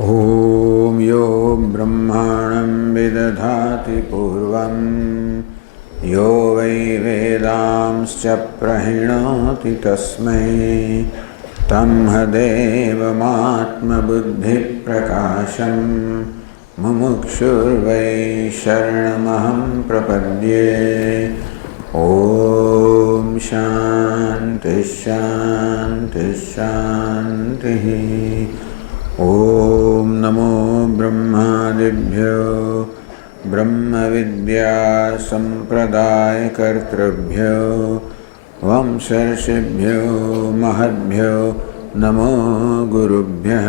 ॐ यो ब्रह्माणं विदधाति पूर्वं यो वै वेदांश्च प्रणीणाति तस्मै तन्मदेवमात्मबुद्धिप्रकाशं मुमुक्षुर्वै शरणमहं प्रपद्ये। ॐ शान्ति शान्ति शान्तिः। ॐ नमो ब्रह्मादिभ्यो ब्रह्मविद्या संप्रदायकर्तृभ्यो वंशर्षिभ्यो महद्भ्यो नमो गुरुभ्यः।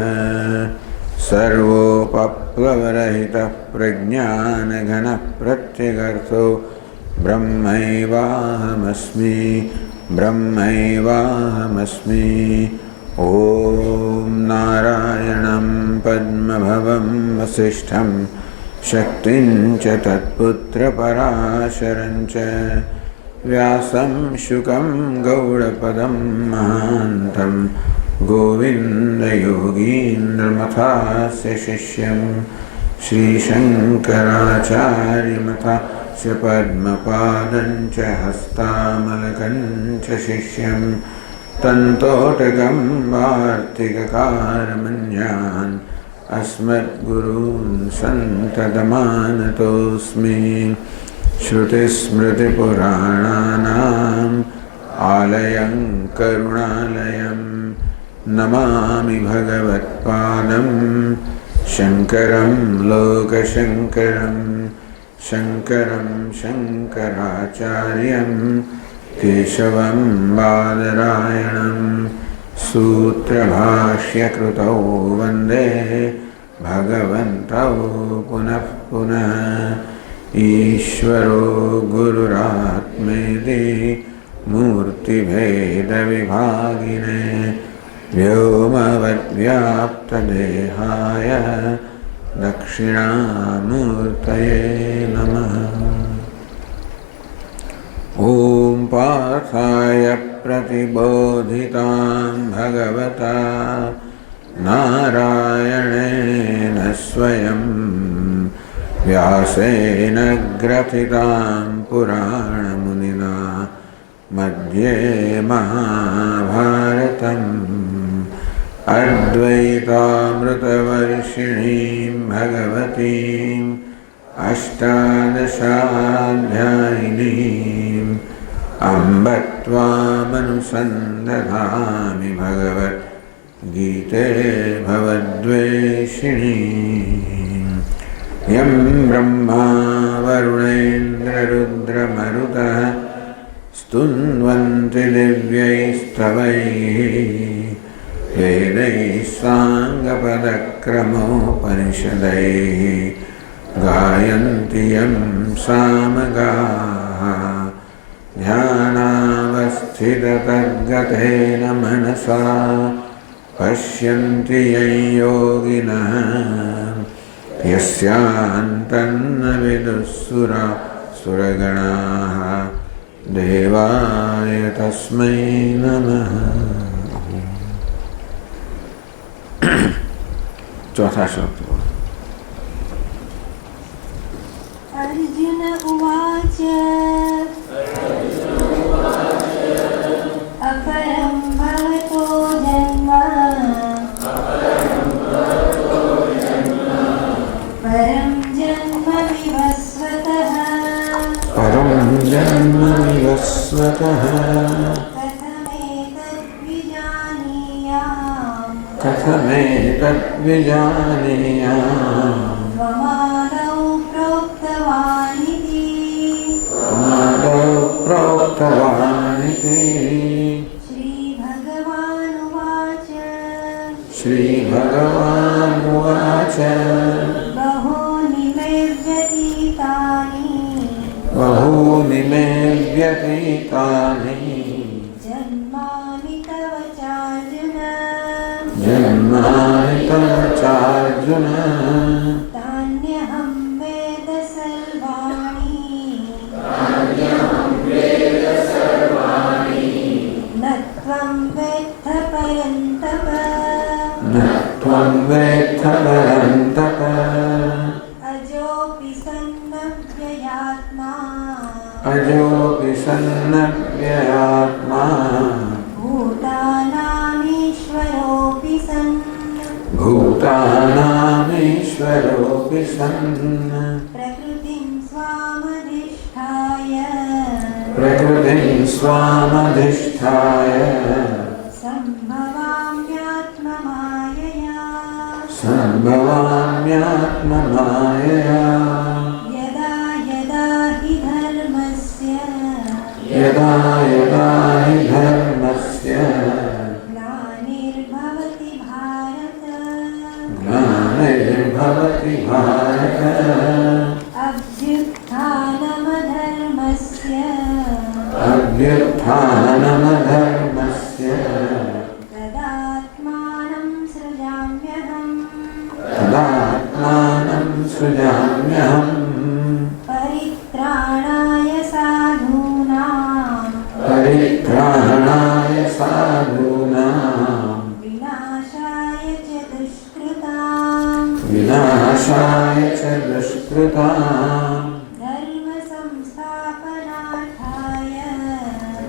सर्वोपप्लवरहितः प्रज्ञानघनः प्रत्यगर्थो ब्रह्मैवाहमस्मि ब्रह्मैवाहमस्मि। ॐ नारायणं पद्मभवं वसिष्ठं शक्तिं च तत्पुत्रपराशरं च व्यासं शुकं गौडपदं महान्तं गोविन्दयोगीन्द्रमथास्य शिष्यं श्रीशङ्कराचार्यमथास्य पद्मपादं च हस्तामलकं च शिष्यं तन्तोटकं वार्तिककारमन्यान् अस्मद्गुरून् सन्ततमानतोऽस्मि। श्रुतिस्मृतिपुराणानाम् आलयं करुणालयं नमामि भगवत्पादं शङ्करं लोकशङ्करं शङ्करं शङ्कराचार्यं केशवं बादरायणं सूत्रभाष्यकृतौ वन्दे भगवन्तौ पुनः पुनः। ईश्वरो गुरुरात्मेति मूर्तिभेदविभागिने व्योमवद्व्याप्तदेहाय दक्षिणामूर्तये नमः। ॐ पार्थाय प्रतिबोधितां भगवता नारायणेन स्वयं व्यासेन ग्रथितां पुराणमुनिना मध्ये महाभारतम् अद्वैतामृतवर्षिणीं भगवतीम् अष्टादशाध्यायिनीम् अम्ब त्वामनुसन्दधामि भगवद्गीते भवद्वेषिणीम्। यं ब्रह्मा वरुणेन्द्ररुद्रमरुतः स्तुन्वन्ति दिव्यैस्तवैः वेदैः साङ्गपदक्रमोपनिषदैः गायन्ति यं सामगाः ध्यानावस्थिततद्गतेन मनसा पश्यन्ति यं योगिनः यस्यान्तन्न विदुःसुरगणाः देवाय तस्मै नमः। चौथा श्लोक। अर्जुन उवाच अपरं भवतो जन्म परं जन्म विवस्वतः कथमेतद्विजानीयाम् त्वमादौ प्रोक्तवानिति। श्रीभगवानुवाच बहूनि मे व्यतीतानि जन्मानि तव चार्जुन तान्यहं वेद सर्वाणि न त्वं वेत्थ परन्तप। त्वं वेत्थ परन्तप। सन् प्रकृतिं स्वामधिष्ठाय प्रकृतिं स्वामधिष्ठाय सम्भवाम्यात्ममायया सम्भवाम्यात्ममायया यदा यदा हि धर्मस्य यदा यदा हि धर्मस्य ग्लानिर्भवति भारत ग्लानिर्भवति भारत अभ्युत्थानमधर्मस्य अभ्युत्थानमधर्मस्य तदात्मानं सृजाम्यहम् तदात्मानं सृजाम्यहम् परित्राणाय साधूनां परित्राणाय साधूनां विनाशाय च दुष्कृतां विनाशाय च दुष्कृतां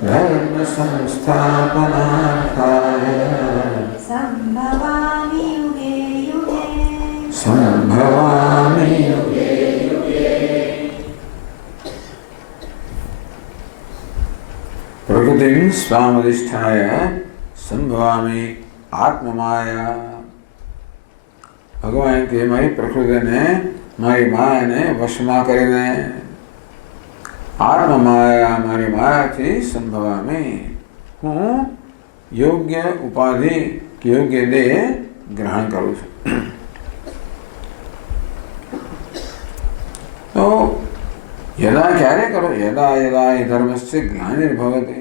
धर्मसंस्थापनार्थाय सम्भवामि युगे युगे सम्भवामि युगे युगे। प्रकृतिं स्वामधिष्ठाय संभवामि आत्ममाया। ભગવાન કે મારી પ્રકૃતિને મારી માયાને વશમાં કરીને આત્મમાયા મારી માયાથી સંભવામી હું યોગ્ય ઉપાધિ કે યોગ્ય દેહ ગ્રહણ કરું છું। તો યદા ક્યારે કરો? યદા યદા हि धर्मस्य ग्लानिर्भवति।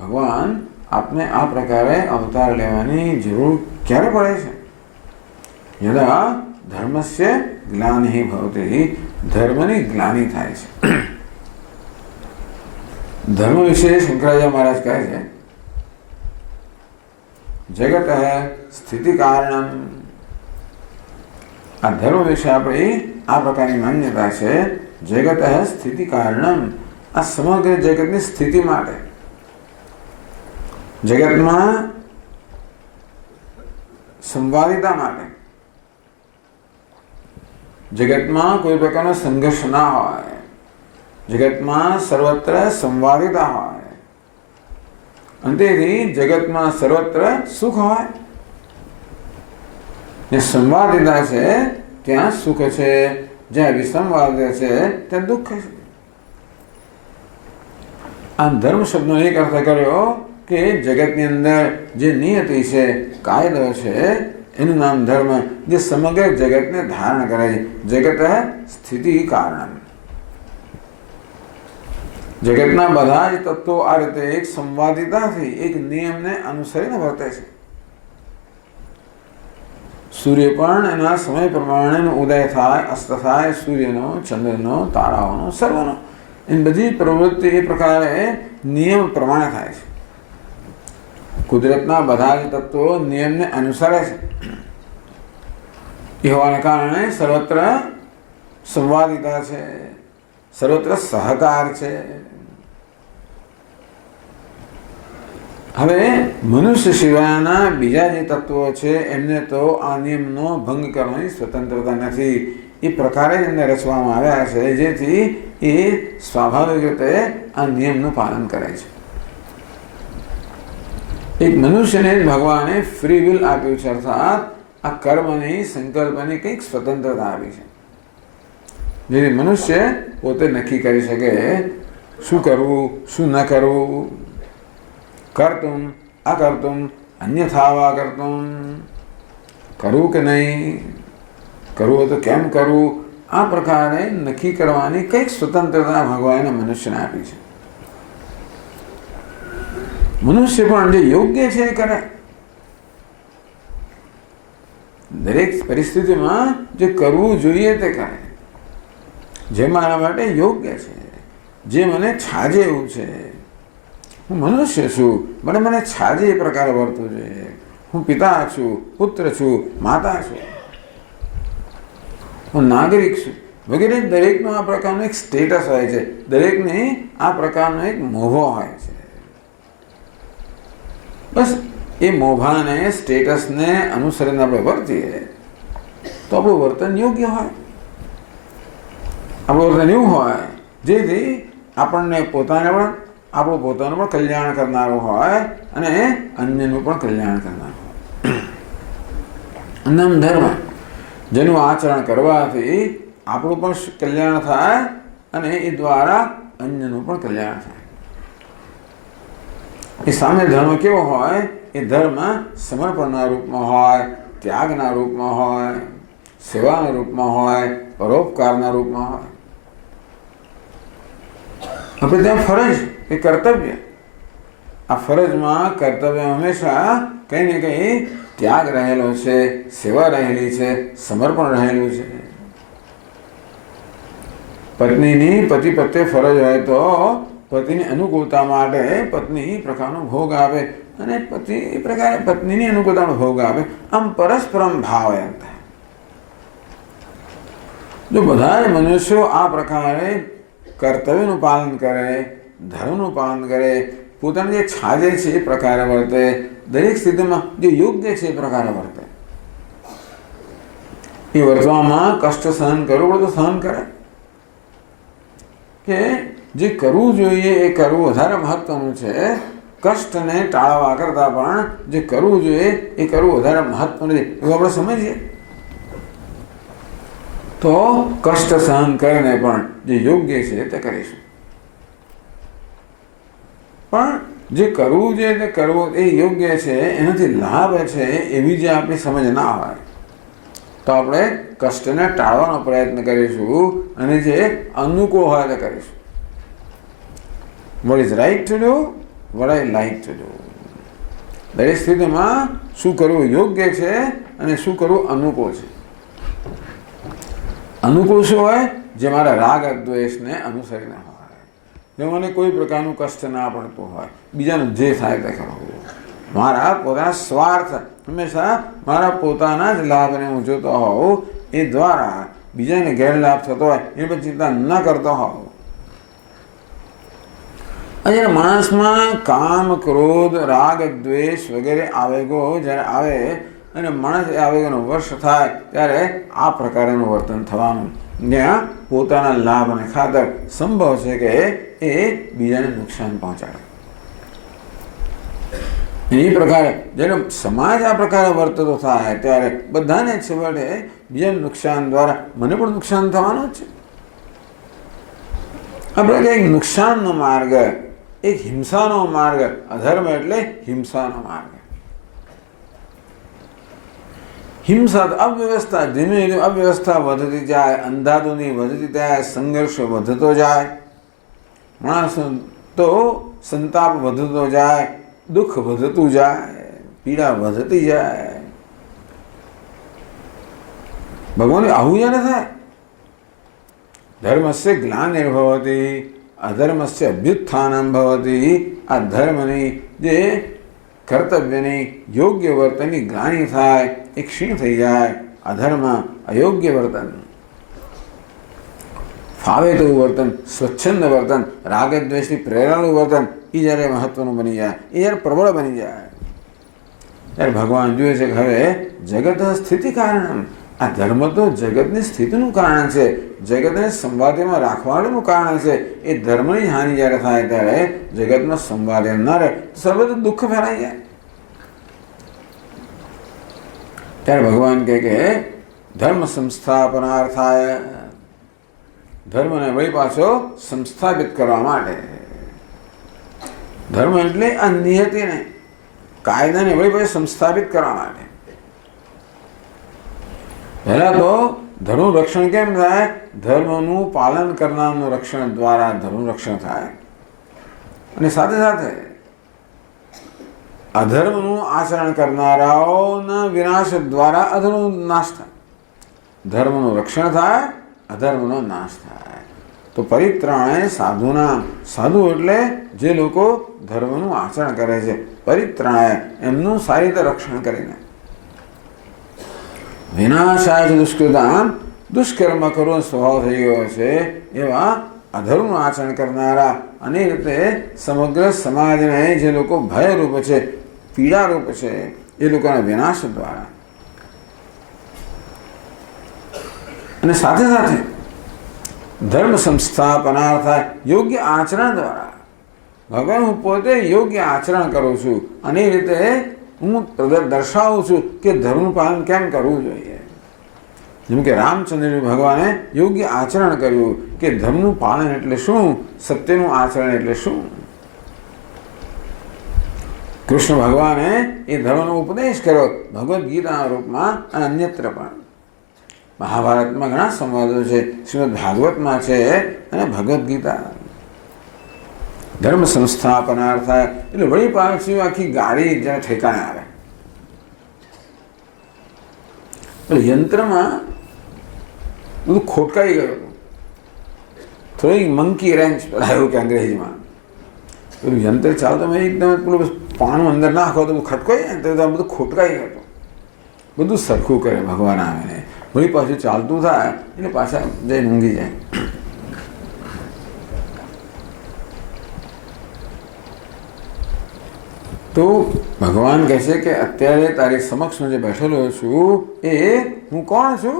ભગવાન આપને આ પ્રકારે અવતાર લેવાની જરૂર ક્યારે પડે છે? यदा धर्मस्य ग्लानिः भवति, धर्मની ગ્લાનિ થાય છે। ધર્મ વિશે શંકરાચાર્ય મહારાજ કહે છે જગત સ્થિતિ કારણમ। આ ધર્મ વિશે આપણી આ પ્રકારની માન્યતા છે જગત સ્થિતિ કારણમ। આ સમગ્ર જગતની સ્થિતિ માટે, જગતમાં સંવાદિતા માટે, જગતમાં કોઈ પ્રકારનો સંઘર્ષ ના હોય, જગતમાં સર્વત્ર સંવાદિતા હોય અને તેથી જગતમાં સર્વત્ર સુખ હોય। જે સંવાદિતા છે ત્યાં સુખ છે, જ્યાં વિસંવાદિતા છે ત્યાં દુઃખ છે। આમ ધર્મ શબ્દનો એક અર્થ કર્યો કે જગતની અંદર જે નિયતિ છે, કાયદો છે, એનું નામ ધર્મ, જે સમગ્ર જગતને ધારણ કરે છે। જગત સ્થિતિ કારણ। જગતના બધા જ તત્વો આ રીતે એક સંવાદિતાથી એક નિયમને અનુસરીને વર્તે છે। સૂર્ય પણ એના સમય પ્રમાણે ઉદય થાય, અસ્ત થાય, સૂર્યનો, ચંદ્રનો, તારાઓનો, સર્વનો, એની બધી પ્રવૃત્તિ એ પ્રકારે નિયમ પ્રમાણે થાય છે। કુદરતના બધા જ તત્વો નિયમને અનુસરે છે। એ હોવાને કારણે સર્વત્ર સંવાદિતા છે, સર્વત્ર સહકાર છે। હવે મનુષ્ય સિવાયના બીજા જે તત્વો છે એમને તો આ નિયમનો ભંગ કરવાની સ્વતંત્રતા નથી। એ પ્રકારે જ એમને રચવામાં આવ્યા છે જેથી એ સ્વાભાવિક રીતે આ નિયમનું પાલન કરે છે। એક મનુષ્યને ભગવાને ફ્રી વિલ આપ્યું છે, અર્થાત આ કર્મની, સંકલ્પની કંઈક સ્વતંત્રતા આપી છે જેથી મનુષ્ય પોતે નક્કી કરી શકે શું કરવું, શું ન કરવું, કર્તુમ અકર્તુમ અન્યથા વા કર્તુમ, કરવું કે નહીં, કરવું હોય તો કેમ કરવું, આ પ્રકારે નક્કી કરવાની કંઈક સ્વતંત્રતા ભગવાને મનુષ્યને આપી છે। મનુષ્ય પણ જે યોગ્ય છે એ કરે। દરેક પરિસ્થિતિમાં જે કરવું જોઈએ તે કરે, જે મારા માટે યોગ્ય છે, જે મને છાજે એવું છે। હું મનુષ્ય છું, મને છાજે એ પ્રકારે વર્તવું જોઈએ। હું પિતા છું, પુત્ર છું, માતા છું, હું નાગરિક છું વગેરે। દરેકનો આ પ્રકારનો એક સ્ટેટસ હોય છે, દરેકને આ પ્રકારનો એક મોભો હોય છે। બસ એ મોભાને, સ્ટેટસને અનુસરીને આપણે વર્તીએ તો આપણું વર્તન યોગ્ય હોય, આપણું વર્તન એવું હોય જેથી આપણને પોતાને પણ આપણું પોતાનું પણ કલ્યાણ કરનારું હોય અને અન્યનું પણ કલ્યાણ કરનારું હોય. અન્નમ ધર્મ, જેનું આચરણ કરવાથી આપણું પણ કલ્યાણ થાય અને એ દ્વારા અન્યનું પણ કલ્યાણ થાય. એ સામે ધર્મ કેવો હોય? એ ધર્મ સમર્પણના રૂપમાં હોય, ત્યાગના રૂપમાં હોય, સેવાના રૂપમાં હોય, પરોપકારના રૂપમાં હોય. આપણે ત્યાં ફરજ એ કર્તવ્ય, આ ફરજમાં કર્તવ્ય હંમેશા કંઈ ને કંઈ ત્યાગ રહેલો છે, સેવા રહેલી છે, સમર્પણ રહેલું છે. પત્નીની પતિ પ્રત્યે ફરજ હોય તો પતિની અનુકૂળતા માટે પત્ની એ પ્રકારનો ભોગ આપે અને પતિ એ પ્રકારે પત્નીની અનુકૂળતાનો ભોગ આપે. આમ પરસ્પરમ ભાવ એમ થાય. જો બધા જ મનુષ્યો આ પ્રકારે કર્તવ્યનું પાલન કરે, ધર્મનું પાલન કરે, પોતાની જે છાજે છે એ પ્રકારે વર્તે, દરેક સ્થિતિમાં જે યોગ્ય છે એ પ્રકારે વર્તે, એ વર્તવામાં કષ્ટ સહન કરવું પડે તો સહન કરે, કે જે કરવું જોઈએ એ કરવું વધારે મહત્વનું છે. કષ્ટને ટાળવા કરતાં પણ જે કરવું જોઈએ એ કરવું વધારે મહત્વનું છે એવું આપણે સમજીએ તો કષ્ટ સહન કરીને પણ જે યોગ્ય છે તે કરીશું. પણ જે કરવું જોઈએ તે કરવું એ યોગ્ય છે, એનાથી લાભ છે એવી જે આપણી સમજ ના હોય તો આપણે કષ્ટને ટાળવાનો પ્રયત્ન કરીશું અને જે અનુકૂળ હોય તે કરીશું. What is right to do? What I like to do. દરેક સ્થિતિમાં શું કરવું યોગ્ય છે અને શું કરવું અનુકૂળ છે. અનુકૂળ શું હોય? જે મારા રાગ દ્વેષને અનુસરીને હોય, જો મને કોઈ પ્રકારનું કષ્ટ ના પડતું હોય, બીજાનું જે થાય તે કરવું, મારા પોતાના સ્વાર્થ હંમેશા મારા પોતાના જ લાભને હું જોતો હોઉં, એ દ્વારા બીજાને ગેરલાભ થતો હોય એ પણ ચિંતા ન કરતો હોઉં. અને માણસમાં કામ, ક્રોધ, રાગ, દ્વેષ વગેરે આવેગો જ્યારે આવે અને માણસ એ આવેગોનો વશ થાય ત્યારે આ પ્રકારનું વર્તન થવાનું, જ્યાં પોતાના લાભ અને ખાતર સંભવ છે કે એ બીજાને નુકસાન પહોંચાડે. એ પ્રકારે જ્યારે સમાજ આ પ્રકારે વર્તતો થાય ત્યારે બધાને છેવટે બીજાનું નુકસાન દ્વારા મને પણ નુકસાન થવાનું જ છે. આપણે કંઈક નુકસાનનો માર્ગ, એક હિંસાનો માર્ગ, અધર્મ એટલે હિંસાનો માર્ગ. હિંસા તો અવ્યવસ્થા, ધીમે ધીમે અવ્યવસ્થા વધતી જાય, અંધાધુની વધતી જાય, સંઘર્ષ વધતો જાય, માણસ તો સંતાપ વધતો જાય, દુઃખ વધતું જાય, પીડા વધતી જાય. ભગવાન આવું જ ન થાય. ધર્મસ્ય ગ્લાનિર્ભવતી અધર્મસ્ય અભ્યુત્થાનમ ભવતી. આ ધર્મની જે કર્તવ્યની યોગ્ય વર્તનની ગ્લાનિ થાય, એ ક્ષીણ થઈ જાય. અધર્મ, અયોગ્ય વર્તન, ફાવે તેવું વર્તન, સ્વચ્છંદ વર્તન, રાગદ્વેષની પ્રેરણાનું વર્તન એ જ્યારે મહત્વનું બની જાય, એ જ્યારે પ્રબળ બની જાય ત્યારે ભગવાન જુએ છે કે હવે જગત સ્થિતિ કારણ, આ ધર્મ તો જગતની સ્થિતિનું કારણ છે, જગતને સંવાદમાં રાખવાનું કારણ છે. એ ધર્મની હાનિ જ્યારે થાય ત્યારે જગતમાં સંવાદ ન રહે, સર્વત્ર દુઃખ ફેલાઈ જાય. ત્યારે ભગવાન કહે કે ધર્મ સંસ્થાપનાર્થાય, ધર્મને વળી પાછો સંસ્થાપિત કરવા માટે. ધર્મ એટલે આ નિયતિને, કાયદાને વળી પાછો સંસ્થાપિત કરવા માટે. પહેલા તો ધર્મનું રક્ષણ કેમ થાય? ધર્મનું પાલન કરનારનું રક્ષણ દ્વારા ધર્મનું રક્ષણ થાય અને સાથે સાથે અધર્મનું આચરણ કરનારાઓના વિનાશ દ્વારા અધર્મનો નાશ થાય. ધર્મનું રક્ષણ થાય, અધર્મનો નાશ થાય. તો પરિત્રાણે સાધુના, સાધુ એટલે જે લોકો ધર્મનું આચરણ કરે છે, પરિત્રાણે એમનું સારી રીતે રક્ષણ કરીને. વિનાશાય દુષ્કૃતામ, દુષ્કર્મ કરવો સ્વભાવ થઈ ગયો છે એવા અધર્મનું આચરણ કરનારા અને રીતે સમગ્ર સમાજને જે લોકો ભયરૂપ છે, પીડારૂપ છે, એ લોકોના વિનાશ દ્વારા. અને સાથે સાથે ધર્મ સંસ્થાપનાર્થાય યોગ્ય આચરણ દ્વારા ભગવાન હું પોતે યોગ્ય આચરણ કરું છું અને એ રીતે હું દર્શાવું છું કે ધર્મનું પાલન કેમ કરવું જોઈએ. જેમ કે રામચંદ્ર ભગવાને યોગ્ય આચરણ કર્યું કે ધર્મનું પાલન એટલે શું, સત્યનું આચરણ એટલે શું. કૃષ્ણ ભગવાને એ ધર્મનો ઉપદેશ કર્યો ભગવદ્ ગીતાના રૂપમાં અને અન્યત્ર પણ. મહાભારતમાં ઘણા સંવાદો છે, શ્રીમદ ભાગવતમાં છે અને ભગવદ્ ગીતા. ધર્મ સંસ્થાપનાર્થાય એટલે વળી પાછી આખી ગાડી જ્યારે ઠેકાણે આવે. એટલે યંત્રમાં બધું ખોટકાઈ ગયું હતું. થોડી મંકી રેન્ચ એવું કે અંગ્રેજીમાં. પેલું યંત્ર ચાલતો મેં એકદમ પેલું પાણું અંદર નાખો તો ખટકાઈ જાય તો બધું ખોટકાઈ ગયું. બધું સરખું કરે ભગવાન આવીને, વળી પાછું ચાલતું થાય એટલે પાછા જઈને ઊંઘી જાય. તો ભગવાન કહે છે કે અત્યારે તારી સમક્ષ જે બેઠેલો છું એ હું કોણ છું?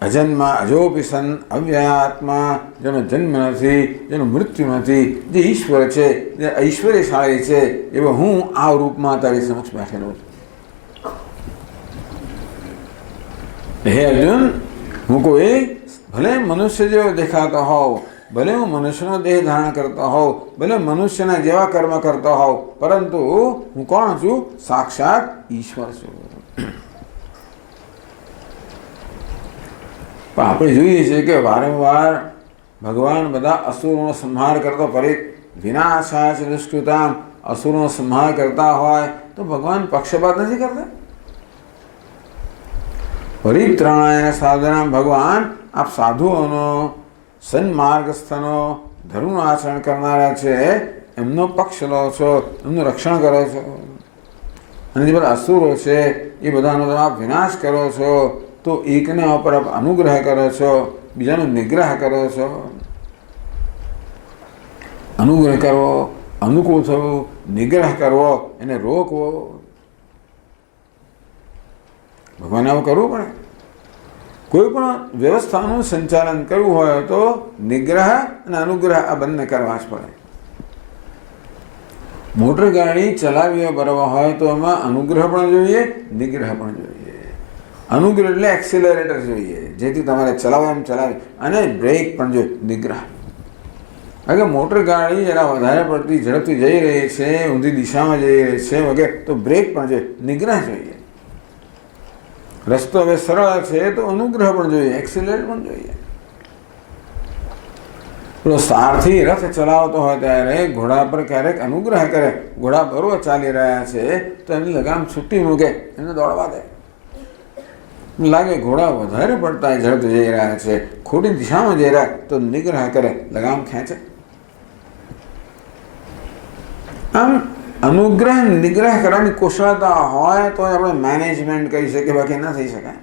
અજન્મા અજોપી સન અવ્યયાત્મા, જેનો જન્મ નથી, જેનું મૃત્યુ નથી, જે ઈશ્વર છે, જે ઐશ્વર્યશાળી છે, એવો હું આ રૂપમાં તારી સમક્ષ બેઠેલો છું. હે અર્જુન, હું કોઈ ભલે મનુષ્ય જેવો દેખાતો હોવ, ભલે હું મનુષ્યનો દેહ ધારણ કરતો હોવ, ભલે મનુષ્યના જેવા કર્મ કરતો હોવ, પરંતુ હું કોણ છું? સાક્ષાત ઈશ્વર છું. પણ આપણે જોઈએ છીએ કે વારંવાર ભગવાન બધા અસુરોનો સંહાર કરતો વિનાશાચ દુષ્કૃતામ, અસુરોનો સંહાર કરતા હોય તો ભગવાન પક્ષપાત નથી કરતા. પરિત્રાણાય સાધનામ, ભગવાન આપ સાધુઓનો, સન્માર્ગસ્થનો, ધર્મનું આચરણ કરનારા છે એમનો પક્ષ લો છો, એમનું રક્ષણ કરો છો. અને જે બધા અસુરો છે એ બધાનો તમે આપ વિનાશ કરો છો. તો એકને ઉપર આપ અનુગ્રહ કરો છો, બીજાનો નિગ્રહ કરો છો. અનુગ્રહ કરવો, અનુકૂળ થવું, નિગ્રહ કરવો, એને રોકવો. ભગવાને આવું કરવું પડે. કોઈ પણ વ્યવસ્થાનું સંચાલન કરવું હોય તો નિગ્રહ અને અનુગ્રહ આ બંને કરવા જ પડે. મોટર ગાડી ચલાવી બરાબર હોય તો એમાં અનુગ્રહ પણ જોઈએ, નિગ્રહ પણ જોઈએ. અનુગ્રહ એટલે એક્સિલરેટર જોઈએ, જેથી તમારે ચલાવો એમ ચલાવે, અને બ્રેક પણ જોઈએ, નિગ્રહ. કારણ કે મોટર ગાડી જરા વધારે પડતી ઝડપથી જઈ રહી છે, ઊંધી દિશામાં જઈ રહી છે વગેરે, તો બ્રેક પણ જોઈએ, નિગ્રહ જોઈએ. રસ્તો હવે સરળ છે તો અનુગ્રહ પણ જોઈએ, એક્સિલરેટર પણ જોઈએ. પેલો સારથી રથ ચલાવતો હોય ત્યારે ઘોડા પર ક્યારેક અનુગ્રહ કરે, ઘોડા બરોબર ચાલી રહ્યા છે તો એમની લગામ છૂટી મૂકે, એમને દોડવા દે. લાગે ઘોડા વધારે પડતા ઝડપ જઈ રહ્યા છે, ખોટી દિશામાં જઈ રહ્યા, તો નિગ્રહ કરે, લગામ ખેંચે. આમ અનુગ્રહ નિગ્રહ કરવાની કુશળતા હોય તો આપણે મેનેજમેન્ટ કરી શકીએ, બાકી ન થઈ શકાય.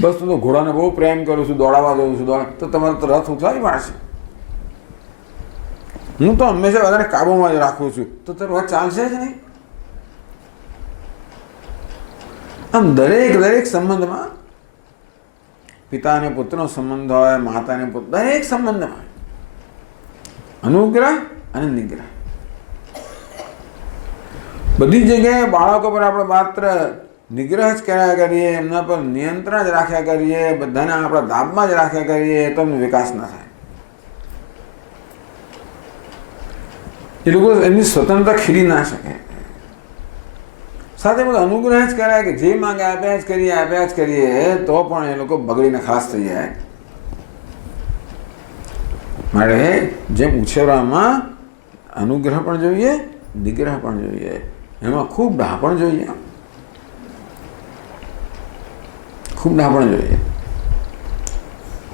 બસ તું તો ઘોડાને બહુ પ્રેમ કરું છું, દોડાવવા દઉં છું, તો તમારે તો રથ ઉથલાવી પાડશે. હું તો હંમેશા બધાને કાબુમાં જ રાખું છું, તો તારું રથ ચાલશે જ નહીં. આમ દરેક સંબંધમાં, પિતાને પુત્રનો સંબંધ હોય, માતાને પુત્ર, દરેક સંબંધમાં અનુગ્રહ અને નિગ્રહ. બધી જગ્યાએ બાળકો પર આપણે માત્ર નિગ્રહ જ કર્યા કરીએ, એમના પર નિયંત્રણ જ રાખ્યા કરીએ, બધાને આપણા દાબમાં જ રાખ્યા કરીએ, તો એમનો વિકાસ ન થાય. એ લોકો એમની સ્વતંત્રતા ખીલી ના શકે. સાથે બધો અનુગ્રહ જ કર્યા કે જે માંગે આપ્યા જ કરીએ, તો પણ એ લોકો બગડીને ખાસ થઈ જાય. મારે જેમ ઉછેરવામાં અનુગ્રહ પણ જોઈએ, નિગ્રહ પણ જોઈએ, એમાં ખૂબ ડાપણ જોઈએ, ખૂબ ડાપણ જોઈએ.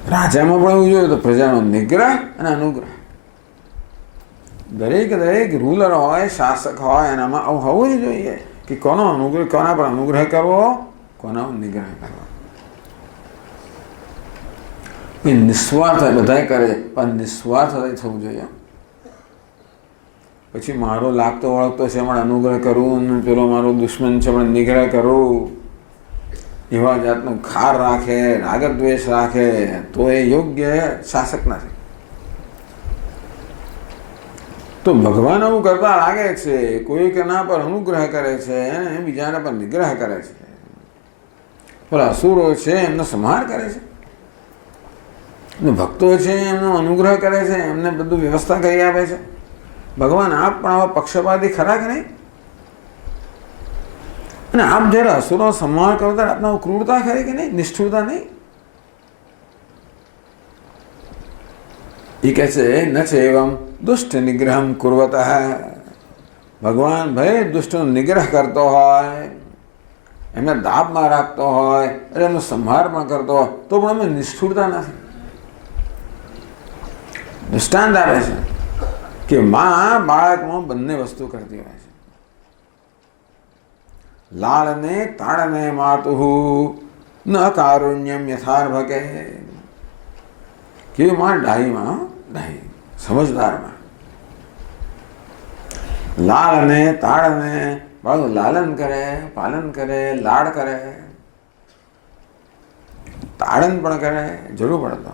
રાજામાં પણ એવું જોઈએ તો પ્રજાનો નિગ્રહ અને અનુગ્રહ. દરેક રૂલર હોય, શાસક હોય, એનામાં આવું હોવું જ જોઈએ કે કોનો અનુગ્રહ, કોના પર અનુગ્રહ કરવો, કોના નિગ્રહ કરવો. એ નિસ્વાર્થ બધા કરે પણ નિસ્વાર્થ થવું જોઈએ. પછી મારો લાગતો વળગતો છે, મને અનુગ્રહ કરવું, પેલો મારો દુશ્મન છે, મને નિગ્રહ કરવું, એવા જાતનું ખાર રાખે, રાગદ્વેષ રાખે તો એ યોગ્ય શાસક નથી. તો ભગવાન એવું કરતા લાગે છે, કોઈકના પર અનુગ્રહ કરે છે અને બીજાના પર નિગ્રહ કરે છે. પેલા અસુરો છે એમનો સંહાર કરે છે, ભક્તો છે એમનો અનુગ્રહ કરે છે, એમને બધું વ્યવસ્થા કરી આપે છે. ભગવાન આપ પણ આવા પક્ષપાતી ખરા કે નહીં? અને આપ જ્યારે અસુરો સંહાર કરો ત્યારે આપના ક્રૂરતા ખરી કે નહીં, નિષ્ઠુરતા નહીં? એ કહે છે ન છે એવમ દુષ્ટ નિગ્રહમ કુર્વતઃ. ભગવાન ભાઈ દુષ્ટનો નિગ્રહ કરતો હોય, એમને દાબમાં રાખતો હોય અને એમનો સંહાર પણ કરતો હોય તો પણ એમને નિષ્ઠુરતા નથી. દૃષ્ટાંત આપે છે કે માં બાળકમાં બંને વસ્તુ કરતી હોય છે. લાળને તાળને માતુઃ ન કારુણ્યમ યથાર્ભકે. કે માં ડાહીમાં ડાહી સમજદારમાં લાળને તાળને બાળક લાલન કરે, પાલન કરે, લાડ કરે, તાળન પણ કરે જરૂર પડે તો.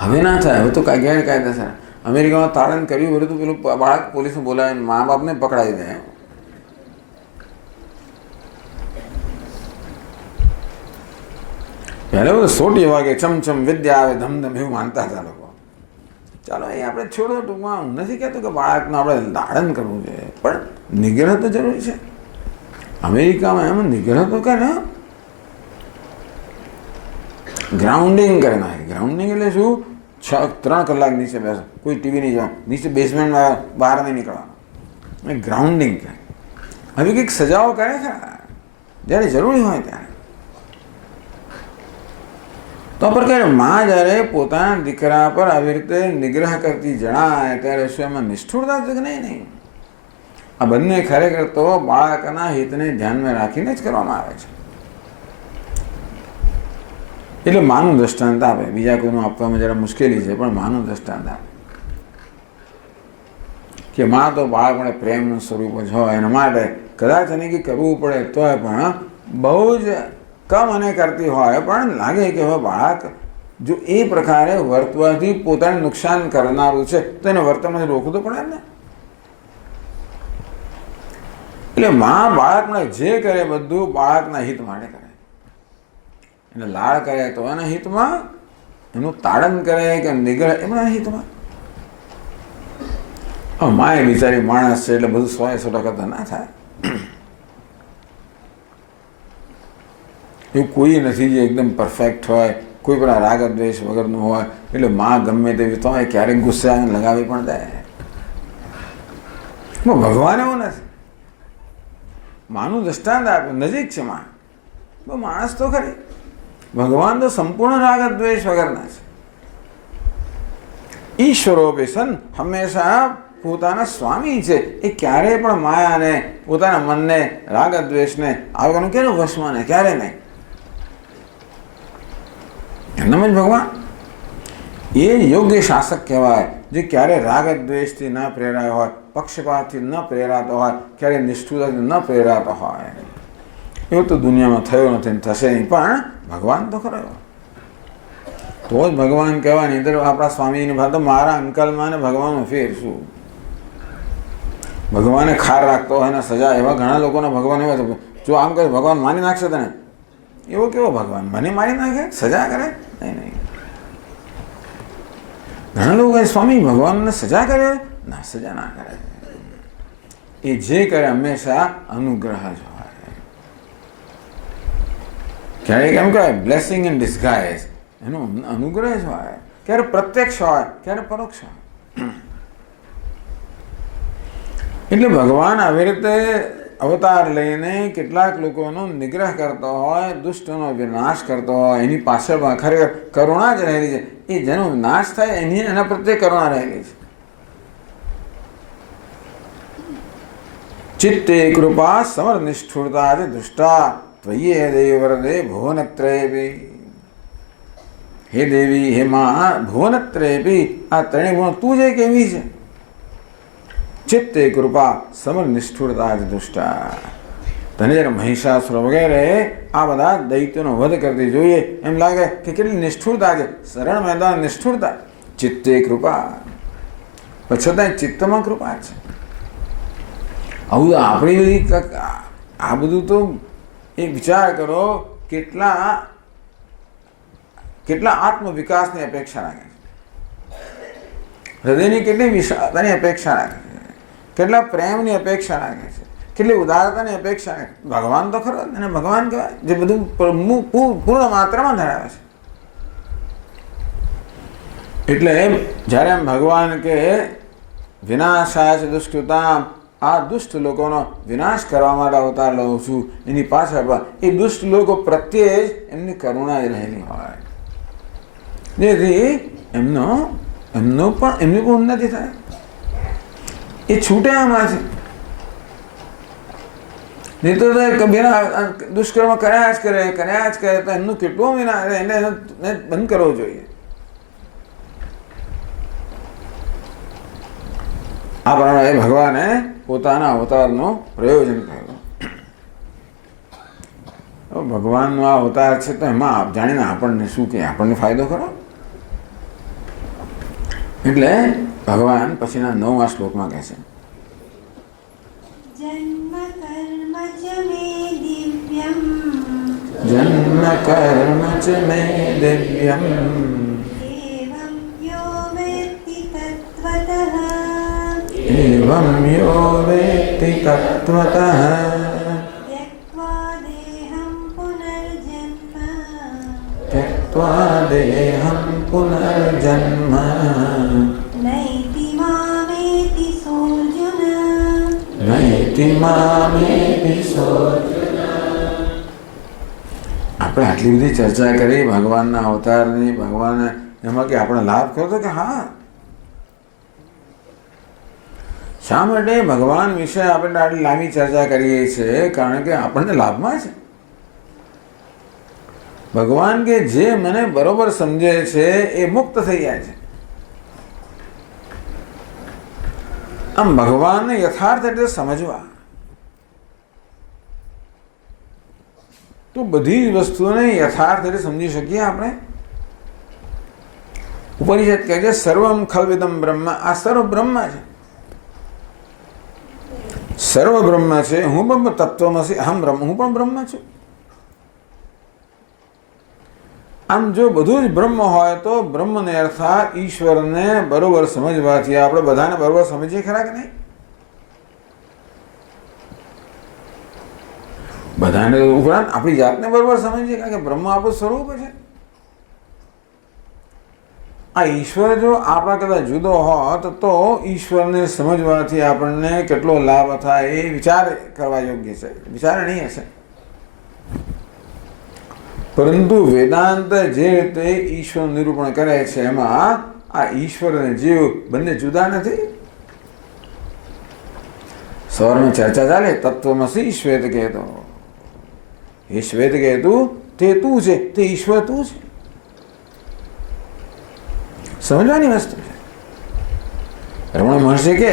હવે ના થાય, હવે તો ગેરકાયદેસર. અમેરિકામાં તાળન કર્યું બધું પેલું બાળક પોલીસને બોલાવીને મા બાપને પકડાવી દે. પહેલા બધું 60 વાગે ચમચમ વિદ્યા આવે ધમધમ એવું માનતા હતા લોકો. ચાલો એ આપણે છોડો. ટૂંકમાં હું નથી કહેતો કે બાળકને આપણે લાળન કરવું જોઈએ, પણ નિગ્રહ તો જરૂરી છે. અમેરિકામાં એમ નિગ્રહ તો કરે, ગ્રાઉન્ડિંગ કરે નાખે. ગ્રાઉન્ડિંગ એટલે શું? 3 કલાક નીચે બેસો, કોઈ ટીવી નહીં જોવાનું, નીચે બેસમેન્ટમાં બહાર નહીં નીકળવાનું. ગ્રાઉન્ડિંગ કરે. હવે કંઈક સજાઓ કરે ખરા જ્યારે જરૂરી હોય ત્યારે. તો પર કહે માં જ્યારે પોતાના દીકરા પર આવી રીતે નિગ્રહ કરતી જણાય ત્યારે શું એમાં નિષ્ઠુરતા છે કે નહીં? આ બંને ખરેખર તો બાળકના હિતને ધ્યાનમાં રાખીને જ કરવામાં આવે છે. એટલે માનું દ્રષ્ટાંત આપે. બીજા કોઈનું આપવામાં જરા મુશ્કેલી છે, પણ માનું દ્રષ્ટાંત આપે કે માં તો બાળકને પ્રેમનું સ્વરૂપ જ હોય. એના માટે કદાચ એને કંઈ કરવું પડે તોય પણ બહુ જ કમ અને કરતી હોય, પણ લાગે કે હવે બાળક જો એ પ્રકારે વર્તવાથી પોતાને નુકસાન કરનારું છે તો એને વર્તનમાંથી રોકવું તો પડે ને. એટલે માં બાળકને જે કરે બધું બાળકના હિત માટે કરે. એને લાડ કરે તો એના હિતમાં, એનું તાડન કરે કે નિગ્રહ એમના હિતમાં. માએ બિચારી માણસ છે એટલે બધું 100% તો ના થાય. એવું કોઈ નથી જે એકદમ પરફેક્ટ હોય, કોઈ પણ રાગ દ્વેષ વગરનું હોય. એટલે માં ગમે તેવી તો ક્યારેક ગુસ્સે લગાવી પણ દે. ભગવાન એવું નથી. માનું દ્રષ્ટાંત આપ્યું, નજીક છે માં. માણસ તો ખરી, ભગવાન તો સંપૂર્ણ રાગ દ્વેષ વગરના છે. ઈશ્વરો બેસન હંમેશા પોતાના સ્વામી છે. એ ક્યારેય પણ માયાને, પોતાના મનને, રાગ દ્વેષને આવવાનું ક્યારે વશમાં નહીં, ક્યારે નહીં. એમનામ જ ભગવાન એ યોગ્ય શાસક કહેવાય, જે ક્યારે રાગ દ્વેષથી ન પ્રેરાયો હોય, પક્ષપાતથી ન પ્રેરાતો હોય, ક્યારે નિષ્ઠુરતાથી ન પ્રેરાતો હોય. એવું તો દુનિયામાં થયો નથી, થશે નહીં. પણ ભગવાન તો ખરો, તો જ ભગવાન કહેવાય. નહીં તો આપણા સ્વામીની વાત તો મારા અંકલમાં ને ભગવાનનો ફેર શું? ભગવાને ખાર રાખતો હોય ને સજા. એવા ઘણા લોકોના ભગવાન એવા જો આમ કરે ભગવાન મારી નાખશે તને, એવો કેવો ભગવાન? મને મારી નાખે, સજા કરે? નહીં. ઘણા લોકો કહે સ્વામી ભગવાનને સજા કરે. ના, સજા ના કરે. એ જે કરે હંમેશા અનુગ્રહ જ હોય. ક્યારેક એમ કહેવાય બ્લેસિંગ ઇન ડિસ્ગાઇઝ, એનો અનુગ્રહ જ હોય. ક્યારે પ્રત્યક્ષ હોય, ક્યારે પરોક્ષ હોય. એટલે ભગવાન આવી રીતે અવતાર લઈને કેટલાક લોકોનો નિગ્રહ કરતો હોય, દુષ્ટનો વિનાશ કરતો હોય. એની પાછળ ખરેખર કરુણા જ રહેલી છે. એ જેનો નાશ થાય એના પ્રત્યે કરુણા રહેલી છે. ચિત્તે કૃપા સમર નિષ્ઠુરતા દુષ્ટા ત્વયે દેવ વરદે ભુવનત્રયે. હે દેવી, હે માં, ભુવનત્રયે આ ત્રણેય ગુણો તું જે કેવી છે. ચિત્તે કૃપા સમર નિષ્ઠુરતા દુષ્ટા. તને જ્યારે મહિષાસુર વગેરે આ બધા દૈત્યોનો વધ કરતી જોઈએ એમ લાગે કે કેટલી નિષ્ઠુરતા છે, સરળ મેદાન નિષ્ઠુરતા, ચિત્તે કૃપા, પણ છતાંય ચિત્તમાં કૃપા છે. આવું આપણી બધી આ બધું તો એ વિચાર કરો કેટલા આત્મવિકાસની અપેક્ષા રાખે છે, હૃદયની કેટલી વિશાળતાની અપેક્ષા રાખે છે, કેટલા પ્રેમની અપેક્ષા રાખે છે, કેટલી ઉદારતાની અપેક્ષા રાખે. ભગવાન તો ખરો એને ભગવાન કહેવાય જે બધું પૂર્ણ માત્રામાં ધરાવે છે. એટલે જ્યારે એમ ભગવાન કે વિનાશાય દુષ્કૃતામ, આ દુષ્ટ લોકોનો વિનાશ કરવા માટે અવતાર લઉં છું, એની પાછળ એ દુષ્ટ લોકો પ્રત્યે જ એમની કરુણા રહેલી હોય, જેથી એમની પણ ઉન્નતિ થાય. એ છૂટે આમાંથી, નહીં તો દુષ્કર્મ કર્યા જ કરે તો એમનું કેટલું વિનાશ, એને બંધ કરવો જોઈએ. આ પ્રમાણે ભગવાને પોતાના અવતારનું પ્રયોજન કર્યું. ભગવાનનો આ અવતાર છે તો એમાં જાણીને આપણને શું કે આપણને ફાયદો ખરો. એટલે ભગવાન પછીના 9મા શ્લોકમાં કહે છે, જન્મ કર્મ ચ મે દિવ્યમ, જન્મ કર્મ ચ મે દિવ્યમ, એવં યો વેત્તિ તત્વતઃ, એવં યો વેત્તિ તત્વતઃ, ત્યક્ત્વા દેહં પુનર્જન્મ, ત્યક્ત્વા દેહં પુનર્જન્મ, નૈતિ મામેતિ સોऽર્જુન, નૈતિ મામેતિ સોऽર્જુન. આપણે આટલી બધી ચર્ચા કરી ભગવાનના અવતારની, ભગવાન એમાં કે આપણે લાભ કર્યો તો કે હા, શા માટે ભગવાન વિશે આપણે આટલી લાંબી ચર્ચા કરીએ છીએ? કારણ કે આપણને લાભમાં છે. ભગવાન કે જે મને બરોબર સમજે છે એ મુક્ત થઈ જાય છે. આમ ભગવાનને યથાર્થ રીતે સમજવા તો બધી જ વસ્તુઓને યથાર્થ રીતે સમજી શકીએ આપણે. ઉપનિષદ કહે છે સર્વમ ખલ્વિદમ બ્રહ્મ, આ સર્વ બ્રહ્મ છે, સર્વ બ્રહ્મ છે. હું બ્રહ્મ તત્વમસી અહમ બ્રહ્મ, હું પણ બ્રહ્મ છું. આમ જો બધું જ બ્રહ્મ હોય તો બ્રહ્મને અર્થાત ઈશ્વરને બરોબર સમજવાથી આપણે બધાને બરોબર સમજીએ ખરા કે નહીં? બધાને ઉપરાંત આપણી જાતને બરોબર સમજીએ, કારણ કે બ્રહ્મ આપણું સ્વરૂપ છે. આ ઈશ્વર જો આપણા કદાચ જુદો હોત તો ઈશ્વરને સમજવાથી આપણને કેટલો લાભ થાય એ વિચાર કરવા યોગ્ય છે, વિચારણીય છે. પરંતુ વેદાંત જે રીતે ઈશ્વર નિરૂપણ કરે છે એમાં આ ઈશ્વર અને જીવ બંને જુદા નથી. સવારમાં ચર્ચા ચાલે તત્વમસી શ્વેત કહેતો, એ શ્વેત કહેતું તે તું છે, તે ઈશ્વર તું છે. સમજવાની વસ્તુ છે. રમણ મહર્ષિ કે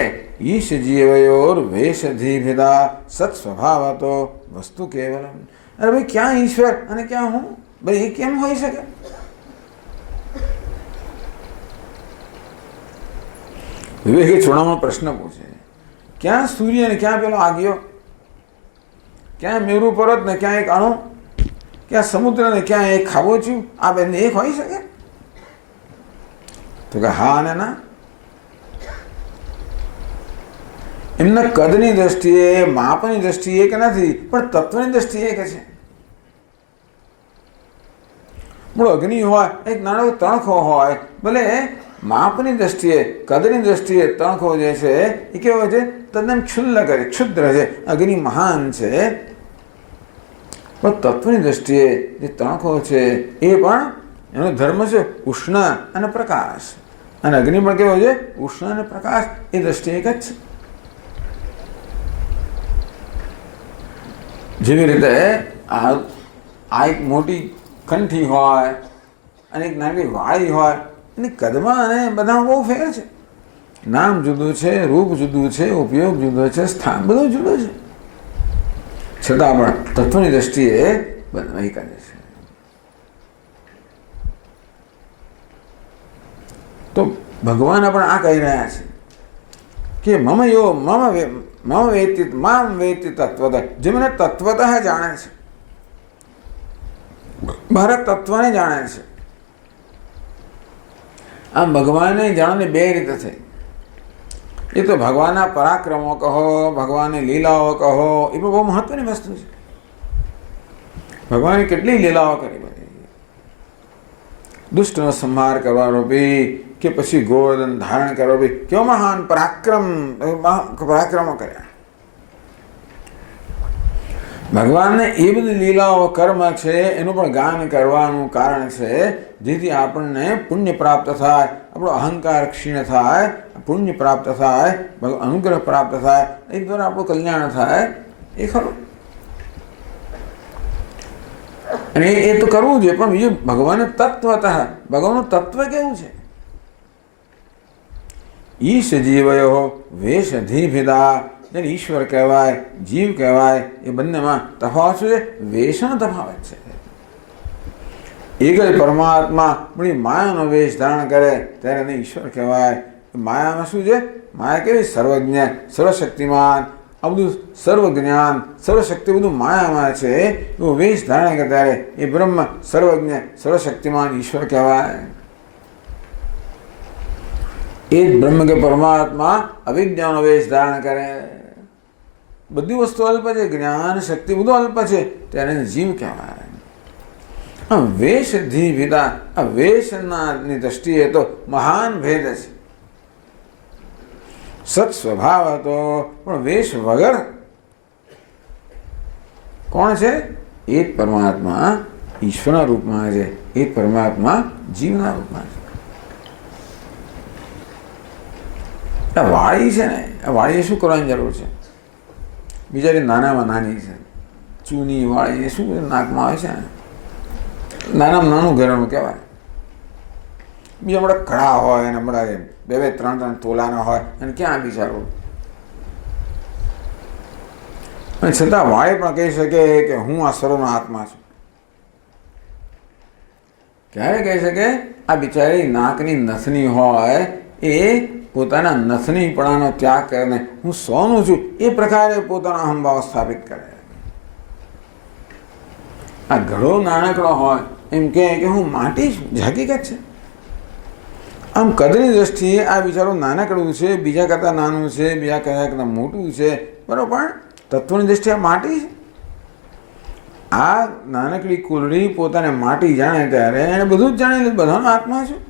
ઈશ જીવયોર વેશધિભેદા સત સ્વભાવતો વસ્તુ કેવલમ. અરે ભાઈ ક્યાં ઈશ્વર અને ક્યાં હું? ભાઈ એ કેમ હોઈ શકે? વિવેકે ચોડામણો પ્રશ્ન પૂછે, ક્યાં સૂર્ય ને ક્યાં પેલો આગિયો, ક્યાં મેરુ પર્વત ને ક્યાં એક અણુ, ક્યાં સમુદ્ર ને ક્યાં એક ખાબોચિયું, આ બંને એક હોઈ શકે? તો કે હા અને ના. એમના કદની દ્રષ્ટિએ, માપની દ્રષ્ટિએ કે નથી, પણ તત્વની દ્રષ્ટિએ કે છે. મૂળ અગ્નિ હોય, એક નાનો તણખો હોય, ભલે માપની દ્રષ્ટિએ, કદની દ્રષ્ટિએ તણખો જે છે એ કેવો છે? તદ્દન ક્ષુલ્લક છે, ક્ષુદ્ર છે. અગ્નિ મહાન છે, પણ તત્વની દ્રષ્ટિએ જે તણખો છે એ પણ એનો ધર્મ છે ઉષ્ણ અને પ્રકાશ. અને અગ્નિ પણ કેવો છે? ઉષ્ણ અને પ્રકાશ. એ દ્રષ્ટિએ એક જ છે. જેવી રીતે આ એક મોટી કંઠી હોય અને એક નાની વાળી હોય, એની કદમાં અને બધામાં બહુ ફેર છે. નામ જુદું છે, રૂપ જુદું છે, ઉપયોગ જુદો છે, સ્થાન બધું જુદું છે, છતાં પણ તત્વની દ્રષ્ટિએ નહીં કરે છે. તો ભગવાન પણ આ કહી રહ્યા છે કે મમ વેતિ મામ વેતિ તત્વતઃ, જે મને તત્વતઃ જાણે છે, મારા તત્વને જાણે છે. આમ ભગવાનને જાણવાની બે રીતે થઈ. એ તો ભગવાનના પરાક્રમો કહો, ભગવાનની લીલાઓ કહો, એ પણ બહુ મહત્વની વસ્તુ છે. ભગવાને કેટલી લીલાઓ કરી બધી, દુષ્ટનો સંહાર કરવાનો બી, કે પછી ગોવર્ધન ધારણ કરવો બી, કેવો મહાન પરાક્રમો કર્યા. ભગવાનને એ બધી લીલાઓ કર્મ છે એનું પણ ગાન કરવાનું કારણ છે, જેથી આપણને પુણ્ય પ્રાપ્ત થાય, આપણો અહંકાર ક્ષીણ થાય, પુણ્ય પ્રાપ્ત થાય, અનુગ્રહ પ્રાપ્ત થાય, એ દ્વારા આપણું કલ્યાણ થાય. એ ખરું, અને એ તો કરવું જોઈએ. પણ બીજું ભગવાન તત્વતઃ, ભગવાનનું તત્વ કેવું છે? ઈશ જીવયો વેશધિભેદા, જેને ઈશ્વર કહેવાય, જીવ કહેવાય, એ બંનેમાં તફાવત છે, વેશનો તફાવત છે. એક જ પરમાત્મા પણ માયાનો વેશ ધારણ કરે ત્યારે એને ઈશ્વર કહેવાય. માયામાં શું છે? માયા કેવી? સર્વજ્ઞ, સર્વશક્તિમાન, આ બધું સર્વજ્ઞાન, સર્વશક્તિ બધું માયામાં છે. એવું વેશ ધારણ કરે ત્યારે એ બ્રહ્મ, સર્વજ્ઞ, સર્વશક્તિમાન ઈશ્વર કહેવાય. એ જ બ્રહ્મ કે પરમાત્મા અવિદ્યાનો વેશ ધારણ કરે, બધી વસ્તુ અલ્પ છે, જ્ઞાન શક્તિ બધું અલ્પ છે, ત્યારે જીવ કહેવાય. વેશધિભેદા, આ વેશની દ્રષ્ટિએ તો મહાન ભેદ છે. સત સ્વભાવ હતો પણ વેશ વગર કોણ છે? એ જ પરમાત્મા ઈશ્વરના રૂપમાં છે, એ જ પરમાત્મા જીવના રૂપમાં છે. આ વાળી છે ને, આ વાળીએ શું કરવાની જરૂર છે? બિચારી નાનામાં નાની છે, ચૂની વાળી શું નાકમાં આવે છે ને, નાનામાં નાનું ઘરેણું કહેવાય. બીજા હમણાં કડા હોય અને હમણાં બે ત્રણ તોલાના હોય, અને ક્યાં બિચારું. અને છતાં વાળી પણ કહી શકે કે હું આ સર્વનો આત્મા છું. ક્યારે કહી શકે? આ બિચારી નાકની નથની હોય, એ પોતાના નથનીપણાનો ત્યાગ કરીને હું સોનું છું એ પ્રકારે પોતાનો અહંભાવ સ્થાપિત કરે. આ ઘડો નાનકડો હોય એમ કે હું માટી છું, જે હકીકત છે. આમ કદની દ્રષ્ટિએ આ બિચારું નાનકડું છે, બીજા કરતાં નાનું છે, બીજા કરતાં મોટું છે, બરાબર, પણ તત્વની દ્રષ્ટિએ માટી છે. આ નાનકડી કુલડી પોતાને માટી જાણે ત્યારે એને બધું જ જાણી લીધું, બધાનો આત્મા છું.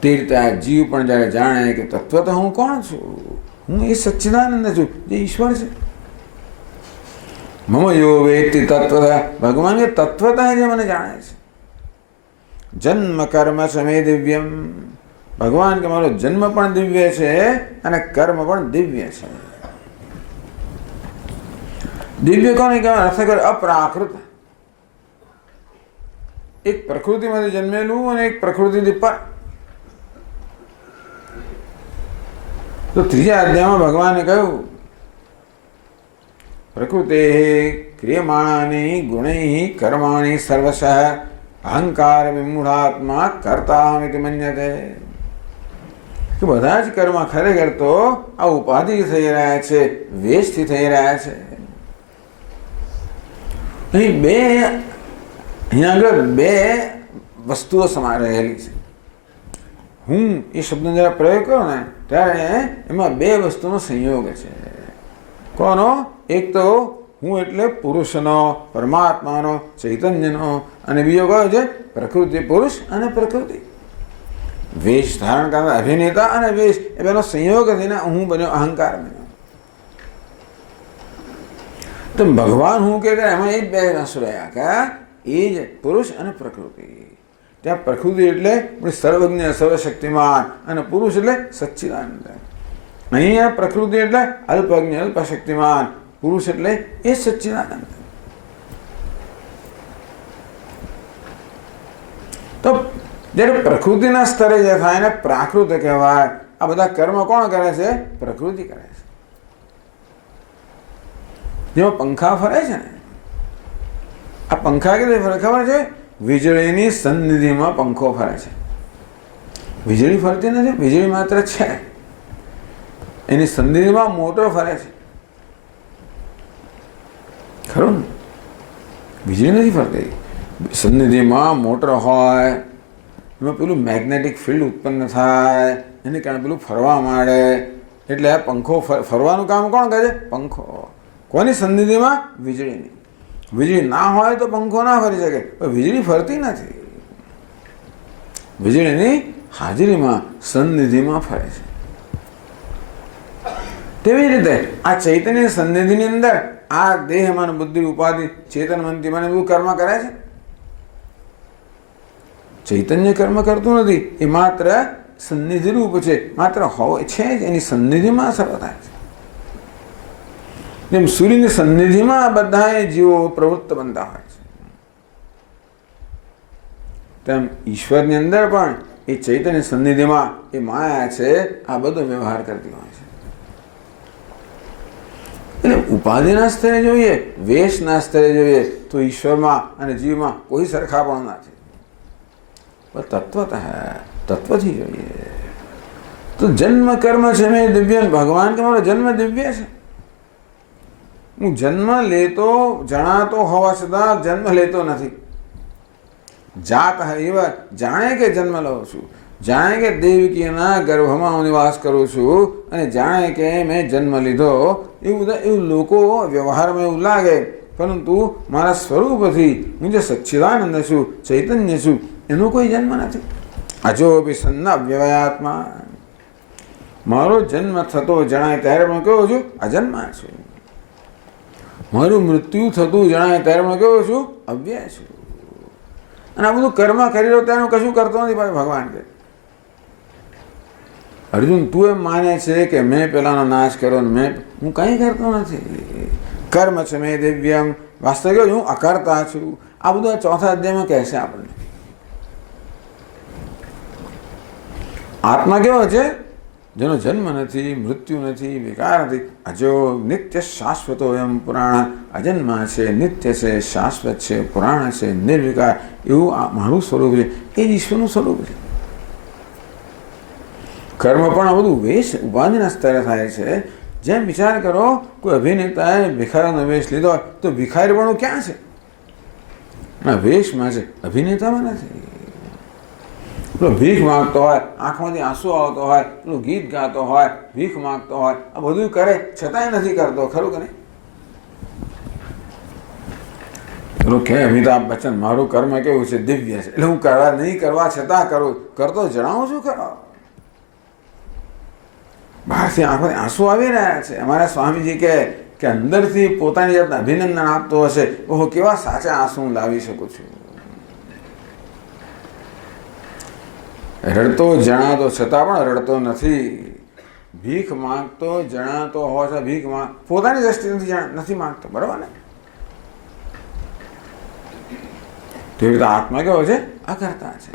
તે રીતે આ જીવ પણ જ્યારે જાણે કે તત્વ તો હું કોણ છું? હું એ સચ્ચિદાનંદ છું, જે ઈશ્વર છે. મમ યો વેત્તિ તત્વતઃ, ભગવાન એ તત્વતઃ જે મને જાણે છે. જન્મ કર્મ સમે દિવ્યમ, ભગવાન કે મારો જન્મ પણ દિવ્ય છે અને કર્મ પણ દિવ્ય છે. દિવ્ય કોને કહેવાય? અર્થ કરે અપ્રાકૃત. એક પ્રકૃતિમાંથી જન્મેલું અને એક પ્રકૃતિથી પર. તો ત્રીજા અધ્યાયમાં ભગવાને કહ્યું પ્રકૃતે ક્રિયમાણાની ગુણૈ કર્માણિ સર્વશઃ અહંકાર વિમૂઢાત્મા કર્તાહમિતિ મન્યતે. કે બધા જ કર્મ ખરેખર તો આ ઉપાધિ થઈ રહ્યા છે, વેશથી થઈ રહ્યા છે. અહીંયા આગળ બે વસ્તુઓ સમાઈ રહેલી છે. હું એ શબ્દનો જરા પ્રયોગ કર્યો ને ત્યારે એમાં બે વસ્તુનો સંયોગ છે. કોનો? એક તો હું એટલે પુરુષનો, પરમાત્માનો, ચૈતન્યનો, અને બીજો કયો છે? પ્રકૃતિ, પુરુષ અને પ્રકૃતિ. વેશ ધારણ કરનાર અભિનેતા અને વેશ, એ બેનો સંયોગ થઈને હું બન્યો, અહંકાર બન્યો. તો ભગવાન હું કે એમાં એ જ બે રસ રહ્યા કે એ જ પુરુષ અને પ્રકૃતિ. ત્યાં પ્રકૃતિ એટલે સર્વજ્ઞ, સર્વશક્તિમાન, અને પુરુષ એટલે સચ્ચિદાનંદ. અહીંયા પ્રકૃતિ એટલે અલ્પજ્ઞ, અલ્પશક્તિમાન, પુરુષ એટલે એ સચ્ચિદાનંદ. તો જ્યારે પ્રકૃતિના સ્તરે જે થાય એને પ્રાકૃત કહેવાય. આ બધા કર્મ કોણ કરે છે? પ્રકૃતિ કરે છે. જેમાં પંખા ફરે છે ને, આ પંખા કેવી ફરે ખબર છે? વીજળીની સન્નિધિમાં પંખો ફરે છે. વીજળી ફરતી નથી, વીજળી માત્ર છે, એની સન્નિધિમાં મોટર ફરે છે. ખરું ને? વીજળી નથી ફરતી, સન્નિધિમાં મોટર હોય, એમાં પેલું મેગ્નેટિક ફિલ્ડ ઉત્પન્ન થાય, એને કારણે પેલું ફરવા માંડે, એટલે આ પંખો ફરવાનું કામ કોણ કરે છે? પંખો. કોની સન્નિધિમાં? વીજળીની. વીજળી ના હોય તો પંખો ના ફરી શકે, પણ વીજળી ફરતી નથી, વીજળીની હાજરીમાં સન્નિધિમાં ફરે છે. તેવી રીતે આ ચૈતન્ય સન્નિધિની અંદર આ દેહમાં બુદ્ધિ ઉપાધિ ચેતન મનથી મને બધું કર્મ કરે છે. ચૈતન્ય કર્મ કરતું નથી, એ માત્ર સન્નિધિ રૂપ છે, માત્ર હોય છે જ એની સન્નિધિમાં સર્વ થાય છે. જેમ સૂર્યની સન્નિધિમાં બધા જીવો પ્રવૃત્ત બનતા હોય છે, તેમ ઈશ્વરની અંદર પણ એ ચૈતન્ય સન્નિધિમાં એ માયા છે, આ બધો વ્યવહાર કરતી હોય છે. એટલે ઉપાધિના સ્તરે જોઈએ, વેશના સ્તરે જોઈએ તો ઈશ્વરમાં અને જીવમાં કોઈ સરખાપણ નથી. તત્વથી જોઈએ તો જન્મ કર્મ છે મેં દિવ્ય. ભગવાન કે મારો જન્મ દિવ્ય છે. હું જન્મ લેતો જણાતો હોવા છતાં જન્મ લેતો નથી. જાત એવા જાણે કે જન્મ લઉં છું, જાણે કે દેવકીના ગર્ભમાં હું નિવાસ કરું છું, અને જાણે કે મેં જન્મ લીધો, એવું લોકો વ્યવહારમાં એવું લાગે, પરંતુ મારા સ્વરૂપથી હું જે સચ્ચિદાનંદ છું, ચૈતન્ય છું, એનો કોઈ જન્મ નથી. અજોપી સન્નાવ્યવયાત્મા. મારો જન્મ થતો જણાય ત્યારે પણ કેવો છું? અજન્મા છું. મારું મૃત્યુ થતું જણાય ત્યારે પણ કેવો છું? અવ્યય છું. અને આ બધું કર્મ કરી રહ્યો તેનું કશું કરતો નથી. ભાઈ ભગવાન કે અર્જુન તું એમ માને છે કે મેં પેલાનો નાશ કર્યો ને હું કંઈ કરતો નથી. કર્મ છે મેં દિવ્યમ. વાસ્તવિક હું અકર્તા છું. આ બધું આ ચોથા અધ્યાયમાં કહેશે આપણને. આત્મા કેવો છે? જેનો જન્મ નથી, મૃત્યુ નથી, વિકાર નથી. અજો નિત્ય શાશ્વતો એમ પુરાણ. અજન્મા છે, નિત્ય છે, શાશ્વત છે, પુરાણ છે, નિર્વિકાર. એવું આ મારું સ્વરૂપ છે, એ જ ઈશ્વરનું સ્વરૂપ છે. કર્મ પણ આ બધું વેશ ઉપાધિના સ્તરે થાય છે. જેમ વિચાર કરો, કોઈ અભિનેતાએ ભિખારીનો વેશ લીધો હોય તો ભિખારીપણું ક્યાં છે? ના, વેશમાં છે, અભિનેતામાં નથી. પેલો ભીખ માગતો હોય, આંખમાંથી આંસુ આવતો હોય, પેલું ગીત ગાતો હોય, ભીખ માગતો હોય, આ બધું કરે છતાંય નથી કરતો. ખરું કે નહીં? પેલું કે અમિતાભ બચ્ચન મારું કર્મ કેવું છે? દિવ્ય છે. એટલે હું કરવા નહીં કરવા છતાં કરું. કરતો જણાવું છું ખરો. બહારથી આંખોથી આંસુ આવી રહ્યા છે. અમારા સ્વામીજી કે અંદરથી પોતાની જાતને અભિનંદન આપતો હશે, ઓહો કેવા સાચા આંસુ હું લાવી શકું છું. રડતો જણાતો છતાં પણ રડતો નથી. ભીખ માંગતો જણાતો હોવા છતાં ભીખ પોતાની દ્રષ્ટિથી નથી માંગતો. બરાબર ને? તેવી રીતે આત્મા કેવો છે? અકર્તા છે.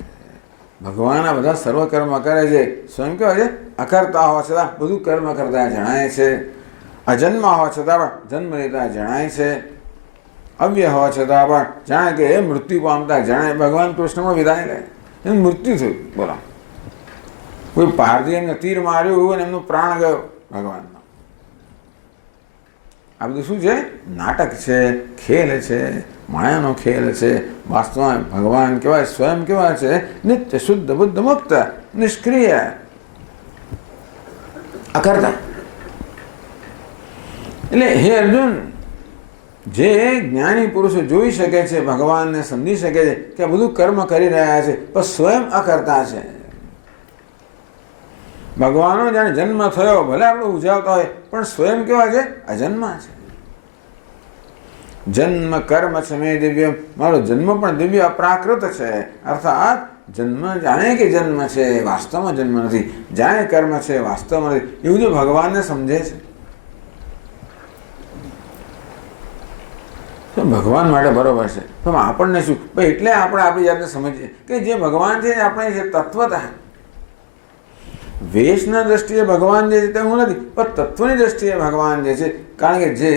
ભગવાન આ બધા સર્વ કર્મ કરે છે, સ્વયં કેવા છે? અકર્તા હોવા છતાં બધું કર્મ કરતા જણાય છે. અજન્મ હોવા છતાં પણ જન્મ લેતા જણાય છે. અવ્ય હોવા છતાં પણ જાણે કે એ મૃત્યુ પામતા જણાય. ભગવાન કૃષ્ણમાં વિદાય લે, એનું મૃત્યુ થયું. બોલો, કોઈ પારધી એમને તીર માર્યું અને એમનો પ્રાણ ગયો ભગવાનનો. આ બધું શું છે? નાટક છે, ખેલ છે, માયાનો ખેલ છે. વાસ્તવમાં ભગવાન કેવાય? સ્વયં કેવા છે? નિત્ય શુદ્ધ બુદ્ધ મુક્ત નિષ્ક્રિય અકર્તા. એટલે હે અર્જુન, જે જ્ઞાની પુરુષો જોઈ શકે છે, ભગવાનને સમજી શકે છે કે આ બધું કર્મ કરી રહ્યા છે, પણ સ્વયં અકર્તા છે. ભગવાનનો જાણે જન્મ થયો, ભલે આપણે ઉજાવતા હોય, પણ સ્વયં કેવા છે? અજન્મા છે. જન્મ કર્મ છે મેં દિવ્ય. મારો જન્મ પણ દિવ્ય અપ્રાકૃત છે. અર્થાત જન્મ જાણે કે જન્મ છે, વાસ્તવમાં જન્મ નથી. જાણે કર્મ છે, વાસ્તવમાં નથી. એવું જો ભગવાનને સમજે છે તો ભગવાન માટે બરોબર છે. તો આપણને શું? એટલે આપણે આપણી જાતને સમજીએ કે જે ભગવાન છે આપણે છે તત્વતઃ. વેશના દ્રષ્ટિએ ભગવાન જે છે તેવું નથી, પણ તત્વની દ્રષ્ટિએ ભગવાન જે છે, કારણ કે જે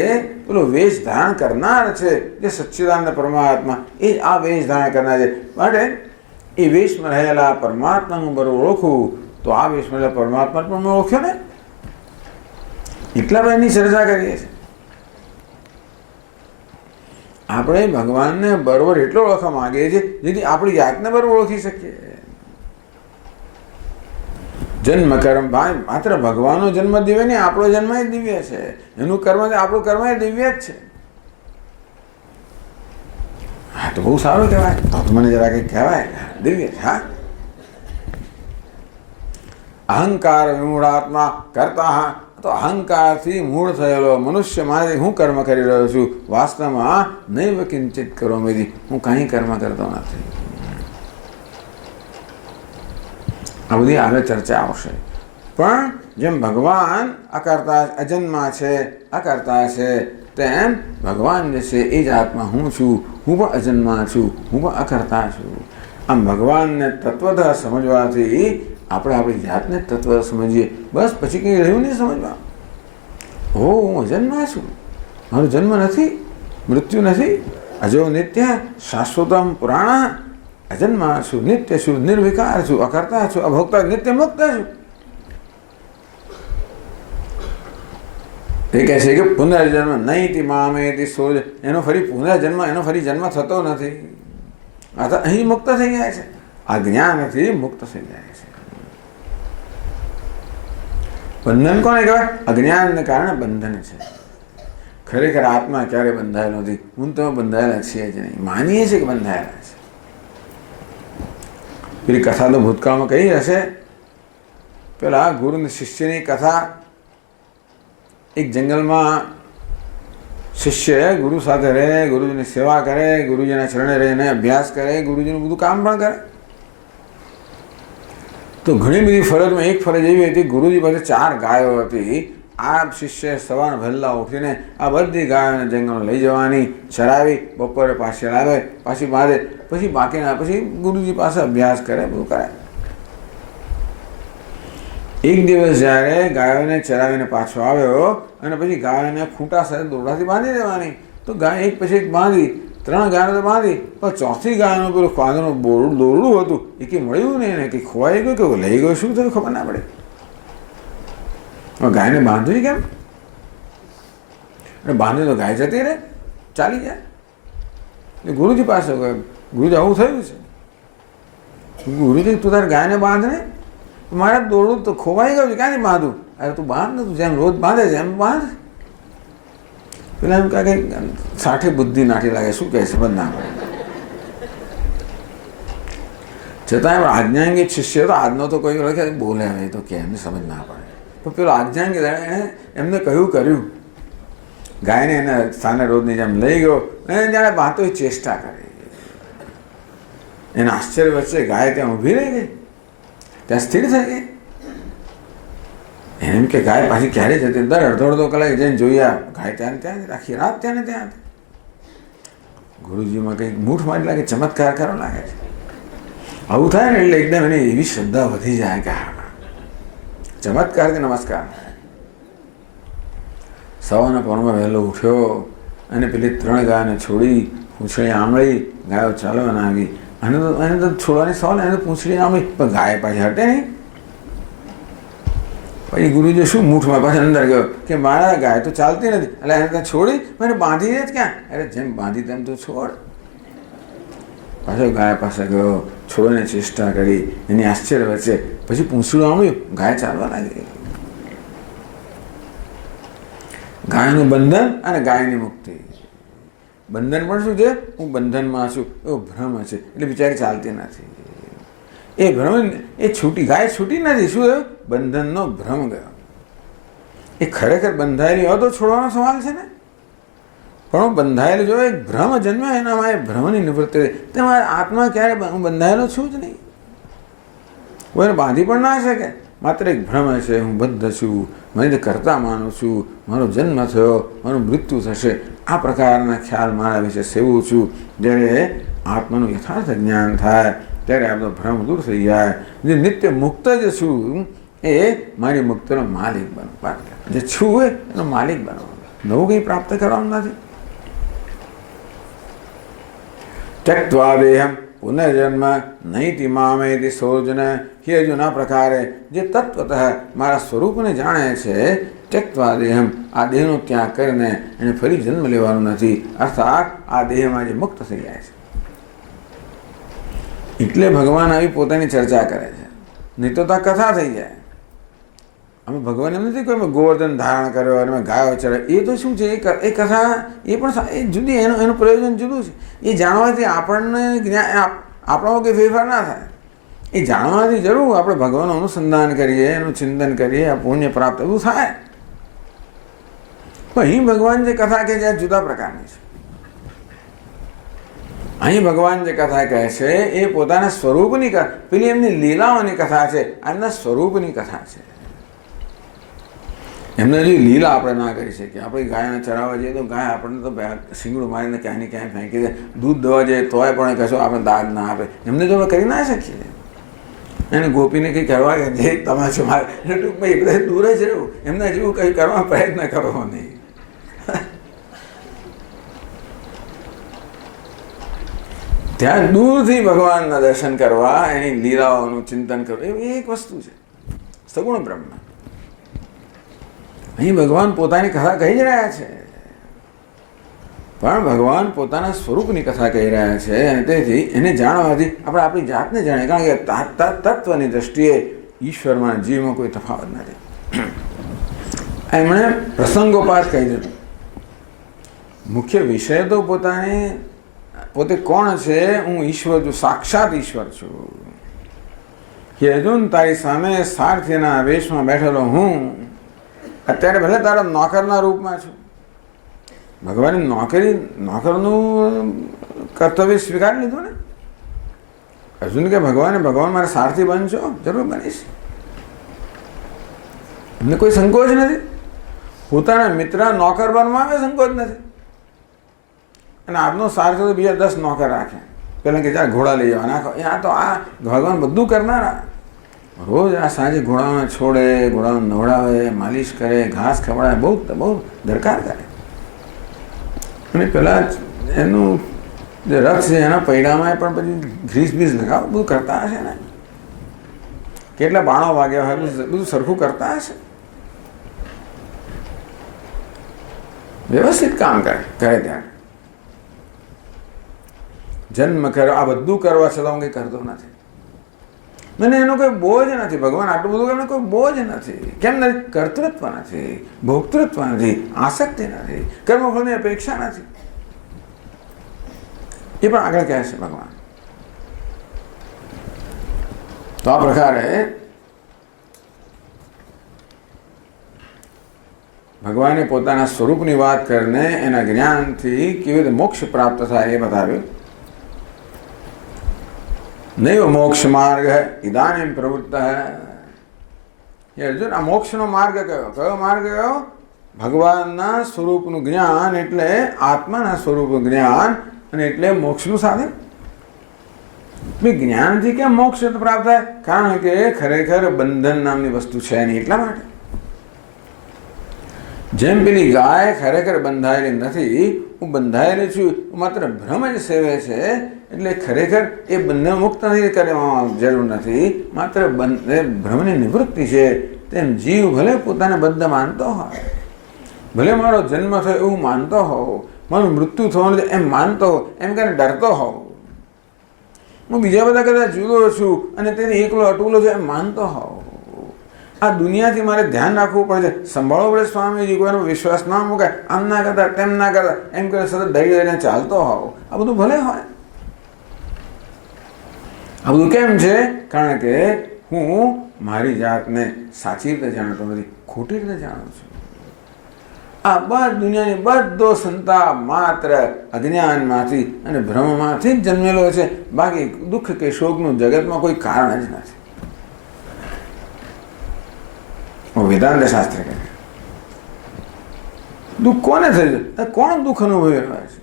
પેલો વેશ ધારણ કરનાર છે, જે સચ્ચિદાનંદ પરમાત્મા, એ જ આ વેશ ધારણ કરનાર છે. માટે એ વેશમાં રહેલા પરમાત્માનું બરોબર ઓળખવું, તો આ વેશમાં રહેલા પરમાત્મા પણ ઓળખ્યો ને. એટલા બધા એની ચર્ચા કરીએ છીએ. આપણે ભગવાનને બરોબર એટલો ઓળખવા માંગીએ છીએ જેથી આપણી જાતને બરોબર ઓળખી શકીએ. જન્મ કર્મ ભાઈ, માત્ર ભગવાનનો જન્મ દિવ્ય નહીં, આપણો જન્મ એ દિવ્ય છે. એનું કર્મ, આપણું કર્મ એ દિવ્ય જ છે. હા, તો બહુ સારું કહેવાય. તો મને જરા કંઈક કહેવાય દિવ્ય. હા, અહંકાર વિમૂઢાત્મા કરતા, તો અહંકારથી મૂળ થયેલો મનુષ્ય મારે હું કર્મ કરી રહ્યો છું, વાસ્તવમાં નૈવ કિંચિત કરોમિ, હું કંઈ કર્મ કરતો નથી. આ બધી આગળ ચર્ચા આવશે. પણ જેમ ભગવાન અકર્તા અજન્મા છે, અકર્તા છે, તેમ ભગવાન જે છે એ જ આત્મા હું છું. હું પણ અજન્મા છું, હું પણ અકર્તા છું. આમ ભગવાનને તત્વતઃ સમજવાથી આપણે આપણી જાતને તત્વ સમજીએ. બસ પછી કંઈ રહ્યું નહીં સમજવા. હો, હું અજન્મા છું, મારો જન્મ નથી, મૃત્યુ નથી, અજો નિત્ય શાશ્વતમ પુરાણ, અજન્મા છું, નિત્ય છું, નિર્વિકાર છું, અકર્તા છું, અભોક્તા, નિત્ય મુક્ત છું. એ કહે છે કે પુનર્જન્મ નહીં મામેતિ સૂર્ય, એનો ફરી પુનર્જન્મ, એનો ફરી જન્મ થતો નથી. આ તો અહીં મુક્ત થઈ જાય છે, આ જ્ઞાનથી મુક્ત થઈ જાય છે. બંધન કોને કહેવાય? અજ્ઞાનને કારણે બંધન છે. ખરેખર આત્મા ક્યારે બંધાયેલો નથી. હું તો બંધાયેલા છીએ જ નહીં, માનીએ છીએ કે બંધાયેલા છે. પેલી કથા તો ભૂતકાળમાં કહી હશે, પેલા ગુરુ અને શિષ્યની કથા. એક જંગલમાં શિષ્ય ગુરુ સાથે રહે, ગુરુજીની સેવા કરે, ગુરુજીના ચરણે રહીને અભ્યાસ કરે, ગુરુજીનું બધું કામ પણ કરે. તો ઘણી બધી ફરજમાં એક ફરજ એવી હતી, ગુરુજી પાસે 4 ગાયો હતી. આ શિષ્ય સવારે વહેલા ઉઠીને આ બધી ગાયોને જંગલમાં લઈ જવાની, ચરાવી, બપોરે પાછી લાવે, પાછી બાંધે, પછી બાકીના પછી ગુરુજી પાસે અભ્યાસ કરે, બધું કરે. એક દિવસ જ્યારે ગાયોને ચરાવીને પાછો આવ્યો અને પછી ગાયોને ખૂંટા સાથે દોરડાથી બાંધી દેવાની, તો ગાય એક પછી એક બાંધી, 3 ગાયો તો બાંધી, પણ ચોથી ગાયનું પેલું કાંદનું દોરડું હતું એ કંઈ મળ્યું નહીં, ને કંઈ ખોવાઈ ગયું, કે લઈ ગયું, શું થયું ખબર ના પડે. ગાયને બાંધવી કેમ? અને બાંધી તો ગાય જતી રહે, ચાલી જાય. ગુરુજી પાસે ગયો, ગુરુજી આવું થયું છે. ગુરુજી તું તારે ગાયને બાંધ ને, મારા દોરડું તો ખોવાઈ ગયું છે, ક્યાંથી બાંધું? અરે તું બાંધ ને, તું જેમ રોજ બાંધે છે એમ બાંધ. પેલા એમ કાંઈ સાઠે બુદ્ધિ નાખી લાગે, શું કહે સમજ ના પડે. છતાં આજ્ઞાંગિત શિષ્ય તો આજનો તો કોઈ ઓળખે બોલે હવે તો કે એમને સમજ ના પડે. તો પેલો આજ્ઞાંગિત એણે એમને કર્યું, ગાયને એના સ્થાને રોજની જેમ લઈ ગયો અને જાણે બાંધતો ચેષ્ટા કરી. એના આશ્ચર્ય વચ્ચે ગાય ત્યાં ઊભી રહી ગઈ, ત્યાં સ્થિર થઈ ગઈ. એમ કે ગાય પાછી ક્યારે જતી? દર અડધો કલાક જઈને જોયા, ગાય ત્યાં ત્યાં આખી રાત ત્યાં ને ત્યાં. ગુરુજીમાં કંઈક મૂઠ મારી લાગે, ચમત્કાર કરો લાગે છે. આવું થાય ને એટલે એકદમ એની એવી શ્રદ્ધા વધી જાય કે હા, ચમત્કાર કે નમસ્કાર. સવારના પરમાં વહેલો ઉઠ્યો અને પેલી 3 ગાયને છોડી, પૂંછડી આંબળી, ગાયો ચાલવાના આવી. એને તો છોડવાની સવાલ, એને તો પૂંછડી આંબળી, પણ ગાય પાછી હટે નહીં. પછી ગુરુજી શું મૂઠમાં પાછી અંદર ગયો કે મારા ગાય તો ચાલતી નથી, એટલે એને ત્યાં છોડી, મને બાંધી જ ક્યાં? અરે જેમ બાંધી તેમ તો છોડ. પાછો ગાય પાસે ગયો, છોડવાની ચેષ્ટા કરી, એની આશ્ચર્ય વચ્ચે પછી પૂંછડું આંબળ્યું, ગાય ચાલવા લાગી. ગાયનું બંધન અને ગાયની મુક્તિ. બંધન પણ શું છે? હું બંધનમાં છું એવો ભ્રમ છે, એટલે બિચારી ચાલતી નથી. એ ભ્રમ એ છૂટી, ગાય છૂટી નથી. શું થયું? બંધનનો ભ્રમ ગયો. એ ખરેખર બંધાયેલી હોય તો છોડવાનો સવાલ છે ને, પણ બંધાયેલું જો એક ભ્રમ જન્મ્યો એનામાં, એ ભ્રમની નિવૃત્તિ. તેમાં આત્મા ક્યારે હું બંધાયેલો છું જ નહીં, કોઈને બાંધી પણ ના શકે. માત્ર એક ભ્રમ છે, હું બદ્ધ છું, મને કરતા માનું છું, મારો જન્મ થયો, મારું મૃત્યુ થશે, આ પ્રકારના ખ્યાલ મારા વિશે સેવું છું. જ્યારે આત્માનું યથાર્થ જ્ઞાન થાય ત્યારે આપણો ભ્રમ દૂર થઈ જાય. જે નિત્ય મુક્ત જ છું એ મારી મુક્તિનો માલિક બનો. જે છું હોય એનો માલિક બનો, નવું કંઈ પ્રાપ્ત કરવાનું નથી. ત્યક્ત્વા દેહમ પુનર્જન્મ નૈતિ મામેતિ સોર્જન. હે અર્જુન, આ પ્રકારે જે તત્વતઃ મારા સ્વરૂપને જાણે છે, ત્યક્ત્વા દેહમ, આ દેહનો ત્યાગ કરીને એને ફરી જન્મ લેવાનું નથી, અર્થાત આ દેહમાં જે મુક્ત થઈ જાય છે. એટલે ભગવાન આવી પોતાની ચર્ચા કરે છે, નહીં તો આ કથા થઈ જાય. અમે ભગવાન એમ નથી કોઈ ગોવર્ધન ધારણ કર્યો અને ગાયો ચડે, એ તો શું છે, એ કથા એ પણ એ જુદી, એનું પ્રયોજન જુદું છે. એ જાણવાથી આપણને આપણામાં કંઈ ફેરફાર ના થાય. એ જાણવાથી જરૂર આપણે ભગવાનનું અનુસંધાન કરીએ, એનું ચિંતન કરીએ, આ પુણ્ય પ્રાપ્ત એવું થાય. પણ અહીં ભગવાન જે કથા કહે છે જુદા પ્રકારની છે. અહીં ભગવાન જે કથા કહે છે એ પોતાના સ્વરૂપની કથા, પેલી એમની લીલાઓની કથા છે, એમના સ્વરૂપની કથા છે. એમને હજી લીલા આપણે ના કરી શકીએ. આપણે ગાયને ચરાવવા જઈએ તો ગાય આપણને તો શીંગડું મારીને ક્યાંય ને ક્યાંય ફેંકી દે. દૂધ દવા જઈએ તોય પણ કશો આપણે દાદ ના આપે. એમને જો આપણે કરી ના શકીએ. એને ગોપીને કંઈ કરવા કે જે તમે છો મારે ટૂંકમાં એ બધા દૂર જ રહેવું, એમના જેવું કંઈ કરવા પ્રયત્ન કરવો નહીં. ત્યાં દૂરથી ભગવાનના દર્શન કરવા, એની લીલાઓનું ચિંતન કરવું, એ એક વસ્તુ છે, સગુણ બ્રહ્મ. અહીં ભગવાન પોતાની કથા કહી જ રહ્યા છે, પણ ભગવાન પોતાના સ્વરૂપની કથા કહી રહ્યા છે, અને તેથી એને જાણવાથી આપણે આપણી જાતને જાણીએ. કારણ કે તત્વની દ્રષ્ટિએ ઈશ્વરમાં જીવમાં કોઈ તફાવત નથી. એમણે પ્રસંગોપાત કહી દીધું. મુખ્ય વિષય તો પોતે કોણ છે, હું ઈશ્વર છું, સાક્ષાત ઈશ્વર છું. કે અર્જુન, તારી સામે સારથીના વેશમાં બેઠેલો હું અત્યારે ભલે તારા નોકરના રૂપમાં છું. ભગવાને નોકરનું કર્તવ્ય સ્વીકારી લીધું ને. અર્જુન કે ભગવાન મારા સારથી બનશો, જરૂર બનીશ. એમને કોઈ સંકોચ નથી. પોતાના મિત્ર નોકર બનવામાં સંકોચ નથી. અને આજનો સારથી તો બીજા 10 નોકર રાખે. પેલા કે જા ઘોડા લઈ જવા નાખો. આ તો આ ભગવાન બધું કરનારા. રોજ આ સાંજે ઘોડાઓને છોડે, ઘોડાઓને નવડાવે, માલિશ કરે, ઘાસ ખવડાવે, બહુ દરકાર કરે. અને પેલા એનું જે રથ છે એના પૈડામાં પણ પછી ગ્રીસ બીસ લગાવો, બધું કરતા હશે ને. કેટલા બાણો વાગ્યા હોય, બધું સરખું કરતા હશે. વ્યવસ્થિત કામ કરે ત્યારે જન્મ કર્યો, આ બધું કરવા છતાં હું કંઈ કરતો નથી. મને એનો કોઈ બોજ નથી. ભગવાન આટલું બધું એમને કોઈ બોજ નથી. કેમ નથી? કર્તૃત્વ નથી, ભોક્તૃત્વ નથી, આસક્તિ નથી, કર્મફળની અપેક્ષા નથી. એ પણ આગળ કહે છે ભગવાન. તો આ પ્રકારે ભગવાને પોતાના સ્વરૂપની વાત કરીને એના જ્ઞાનથી કેવી રીતે મોક્ષ પ્રાપ્ત થાય એ બતાવ્યું. નૈવ મોક્ષ માર્ગ ઇદાનીમ પ્રવૃત્ત. અર્જુન, આ મોક્ષનો માર્ગ કયો માર્ગ કયો? ભગવાનના સ્વરૂપનું જ્ઞાન, એટલે આત્માના સ્વરૂપનું જ્ઞાન, અને એટલે મોક્ષનું સાધન. જ્ઞાનથી કેમ મોક્ષ પ્રાપ્ત થાય? કારણ કે ખરેખર બંધન નામની વસ્તુ છે નહીં, એટલા માટે. જેમ પેલી ગાય ખરેખર બંધાયેલી નથી, હું બંધાયેલી છું, માત્ર ભ્રમ જ સેવે છે, એટલે ખરેખર એ બંને મુક્ત નથી કરવામાં જરૂર નથી, માત્ર ભ્રમની નિવૃત્તિ છે. તેમ જીવ ભલે પોતાને બંધ માનતો હોય, ભલે મારો જન્મ થયો એવું માનતો હોવ, મારું મૃત્યુ થવાનું એમ માનતો હોવ, એમ કરીને ડરતો હોવ, હું બીજા બધા કદાચ જુદો છું અને તેને એકલો અટુલો છે એમ માનતો હોવ, આ દુનિયાથી મારે ધ્યાન રાખવું પડે છે, સંભાળવું પડે. સ્વામીજી કોઈનો વિશ્વાસ ના મૂકાય, આમ ના કરતા તેમ ના કરતા, એમ કરે સતત દઈને ચાલતો હોવ, આ બધું ભલે હોય. આ બધું કેમ છે? કારણ કે હું મારી જાતને સાચી રીતે જાણતો નથી, ખોટી રીતે જાણું છું. આ બધી દુનિયાની બધો સંતાપ માત્ર અજ્ઞાનમાંથી અને ભ્રમમાંથી જ જન્મેલો છે. બાકી દુઃખ કે શોકનું જગતમાં કોઈ કારણ જ નથી. વેદાંત શાસ્ત્ર કહે દુઃખ કોને થઈ જાય? કોણ દુઃખ અનુભવી રહ્યા છે?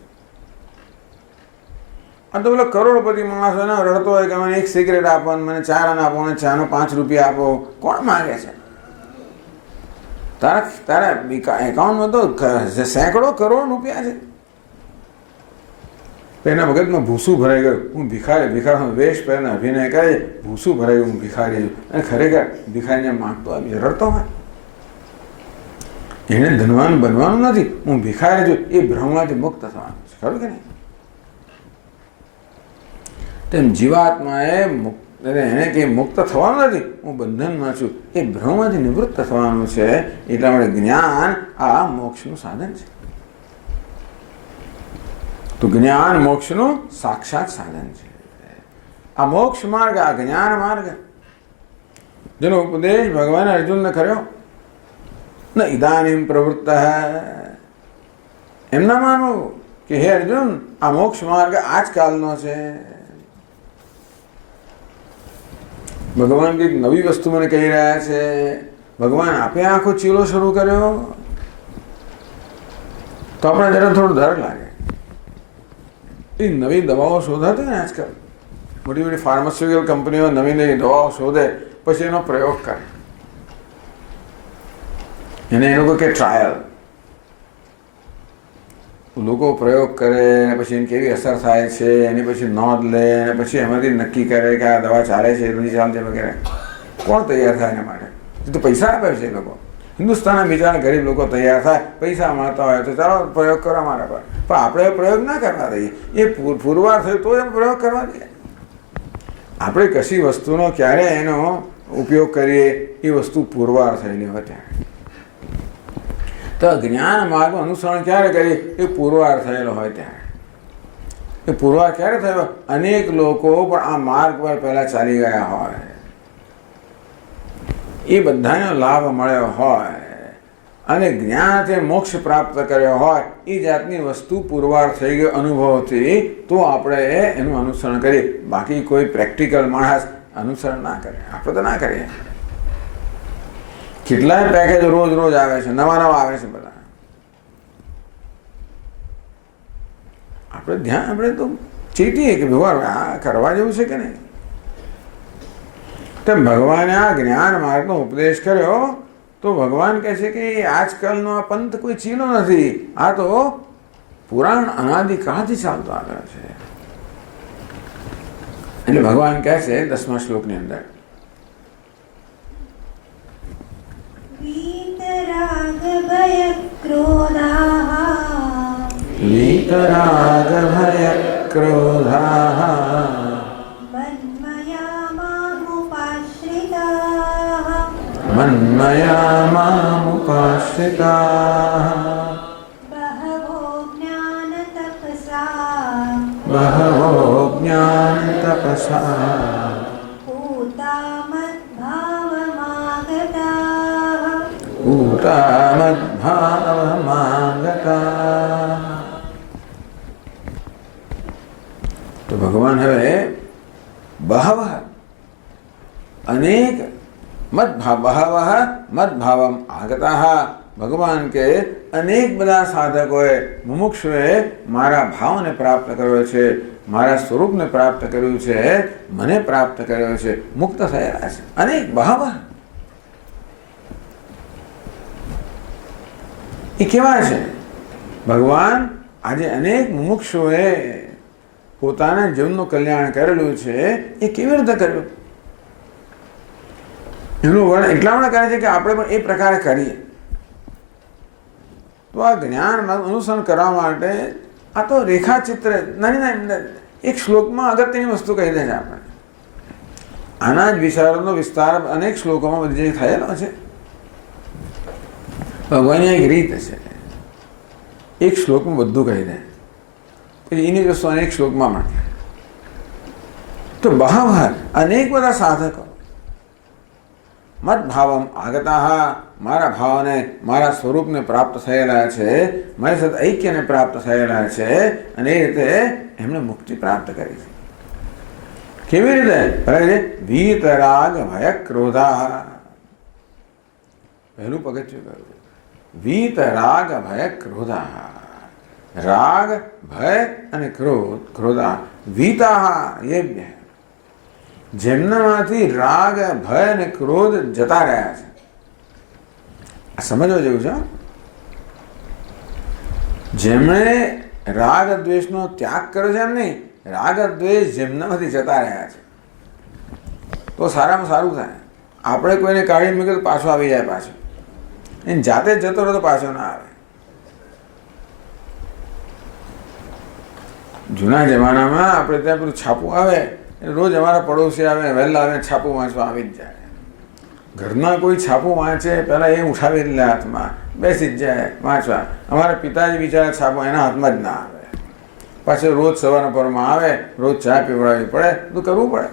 આ તો પેલો કરોડપતિ માણસ હોય ને રડતો હોય કે મને એક સિગરેટ આપો ને મને ચા ના આપો ને ચાનો 5 રૂપિયા આપો. કોણ માગે છે? તારા એકાઉન્ટમાં તો સેંકડો કરોડ રૂપિયા છે. એના મગજમાં ભૂસું ભરાઈ ગયું, હું ભિખારી વેશ પહેરીને અભિનય કરે, ભૂસું ભરાઈ ગયું, હું ભિખારી છું. અને ખરેખર ભિખારીને માંગતો હોય, રડતો હોય. એને ધનવાન બનવાનું નથી, હું ભિખારી છું, એ ભ્રમમાંથી મુક્ત થવાનું છે. ખરું કે નહીં? તેમ જીવાત્માએ એને કે મુક્ત થવાનું નથી, હું બંધનમાં છું, એ ભ્રમમાંથી નિવૃત્ત થવાનું છે. એટલા માટે જ્ઞાન આ મોક્ષનું સાધન છે. તો જ્ઞાન મોક્ષનું સાક્ષાત સાધન છે. આ મોક્ષ માર્ગ, આ જ્ઞાન માર્ગ, જેનો ઉપદેશ ભગવાને અર્જુનને કર્યો, ન ઇદાનીમ પ્રવૃત્ત, એમ ના માનવું કે હે અર્જુન આ મોક્ષ માર્ગ આજકાલનો છે. ભગવાન કંઈક નવી વસ્તુ મને કહી રહ્યા છે. ભગવાન આપે આખો ચીલો શરૂ કર્યો તો આપણે જરા થોડું ડર લાગે. એ નવી દવાઓ શોધાતી ને આજકાલ, મોટી મોટી ફાર્માસ્યુટિકલ કંપનીઓ નવી નવી દવાઓ શોધે, પછી એનો પ્રયોગ કરે. એને એ લોકો કે ટ્રાયલ. લોકો પ્રયોગ કરે ને પછી એની કેવી અસર થાય છે એની પછી નોંધ લે અને પછી એમાંથી નક્કી કરે કે આ દવા ચાલે છે નથી ચાલતી વગેરે. કોણ તૈયાર થાય એના માટે? તો પૈસા આપે છે એ લોકો. હિન્દુસ્તાનના બિચારા ગરીબ લોકો તૈયાર થાય, પૈસા મળતા હોય તો ચાલો પ્રયોગ કરો અમારા પર. પણ આપણે પ્રયોગ ના કરવા દઈએ. એ પુરવાર થયું તો એમ પ્રયોગ કરવા દઈએ. આપણે કશી વસ્તુનો ક્યારે એનો ઉપયોગ કરીએ એ વસ્તુ પુરવાર થયેલી હોય ત્યારે. તો જ્ઞાન માર્ગનું અનુસરણ ક્યારે કરીએ? એ પુરવાર થયેલો હોય ત્યારે. એ પુરવાર ક્યારે થયો? અનેક લોકો પણ આ માર્ગ પર પહેલા ચાલી ગયા હોય, એ બધાનો લાભ મળ્યો હોય અને જ્ઞાનથી મોક્ષ પ્રાપ્ત કર્યો હોય, એ જાતની વસ્તુ પુરવાર થઈ ગયો અનુભવથી, તો આપણે એનું અનુસરણ કરીએ. બાકી કોઈ પ્રેક્ટિકલ માણસ અનુસરણ ના કરે. આપણે તો ના કરીએ. કેટલાય પેકેજ રોજ રોજ આવે છે, નવા આવે છે બધા. આપણે તો ચેતીએ કે ભગવાન આ કરવા જેવું છે કે નહીં. તેમ ભગવાને આ જ્ઞાન માર્ગનો ઉપદેશ કર્યો તો ભગવાન કહે છે કે આજકાલનો આ પંથ કોઈ ચીલો નથી, આ તો પુરાણ અનાદિકાળથી ચાલતો આવ્યો છે. એટલે ભગવાન કહે છે 10મા શ્લોકની અંદર, વીતરાગ ભય ક્રોધાઃ, વીતરાગ ભય ક્રોધાઃ, મન્મયા મામુપાશ્રિતાઃ, મન્મયા મામુપાશ્રિતાઃ, બહવો જ્ઞાન તપસા, બહવો જ્ઞાન તપસા, મદ્ભાવમાગતા. તો ભગવાન હવે બહવ અનેક મદભાવમ આગતા, ભગવાન કે અનેક બધા સાધકોએ મુમુક્ષુએ મારા ભાવને પ્રાપ્ત કર્યો છે, મારા સ્વરૂપને પ્રાપ્ત કર્યું છે, મને પ્રાપ્ત કર્યો છે, મુક્ત થયેલા છે. અનેક બહવ. એ કેવા છે? ભગવાન આજે અનેક મુમુક્ષુએ પોતાના જીવનનું કલ્યાણ કરેલું છે. એ કેવી રીતે કર્યું? એનું વર્ણન એટલા માટે કરે છે કે આપણે પણ એ પ્રકારે કરીએ. તો આ જ્ઞાન અનુસરણ કરવા માટે આ તો રેખાચિત્ર નાની એક શ્લોકમાં અગત્યની વસ્તુ કહી દે છે આપણે. આના જ વિચારોનો વિસ્તાર અનેક શ્લોકોમાં બધી જગ્યાએ થયેલો છે. ભગવાનની એક રીત છે, એક શ્લોકમાં બધું કહી દે, પછી એની વસ્તુ અનેક શ્લોકમાં મળે. તો બહવ અનેક બધા સાધકો મદભાવમ આગતા, મારા ભાવને મારા સ્વરૂપને પ્રાપ્ત થયેલા છે, મારી સાથે ઐક્યને પ્રાપ્ત થયેલા છે, અને એ રીતે એમણે મુક્તિ પ્રાપ્ત કરી છે. કેવી રીતે? વીતરાગ ભય ક્રોધા. પહેલું પગથિયું કહ્યું વીતરાગ ભય ક્રોધા. રાગ, ભય અને ક્રોધ. વીતાહ યેભ્ય, જેમનામાંથી રાગ ભય અને ક્રોધ જતા રહ્યા છે. આ સમજવા જેવું છે. જેમણે રાગ દ્વેષનો ત્યાગ કર્યો છે એમ નહીં, રાગ દ્વેષ જેમનામાંથી જતા રહ્યા છે તો સારામાં સારું થાય. આપણે કોઈને કાઢી મૂકે તો પાછો આવી જાય, પાછો એને જાતે જ જતો રહે તો પાછો ના આવે. જૂના જમાનામાં આપણે ત્યાં પેલું છાપું આવે, રોજ અમારા પડોશી આવે, વહેલા આવે, છાપું વાંચવા આવી જ જાય. ઘરમાં કોઈ છાપું વાંચે પહેલાં એ ઉઠાવી લે હાથમાં, બેસી જ જાય વાંચવા. અમારા પિતાજી બિચારા છાપું એના હાથમાં જ ના આવે. પાછળ રોજ સવારના પરમાં આવે, રોજ ચા પીવડાવવી પડે, તો કરવું પડે.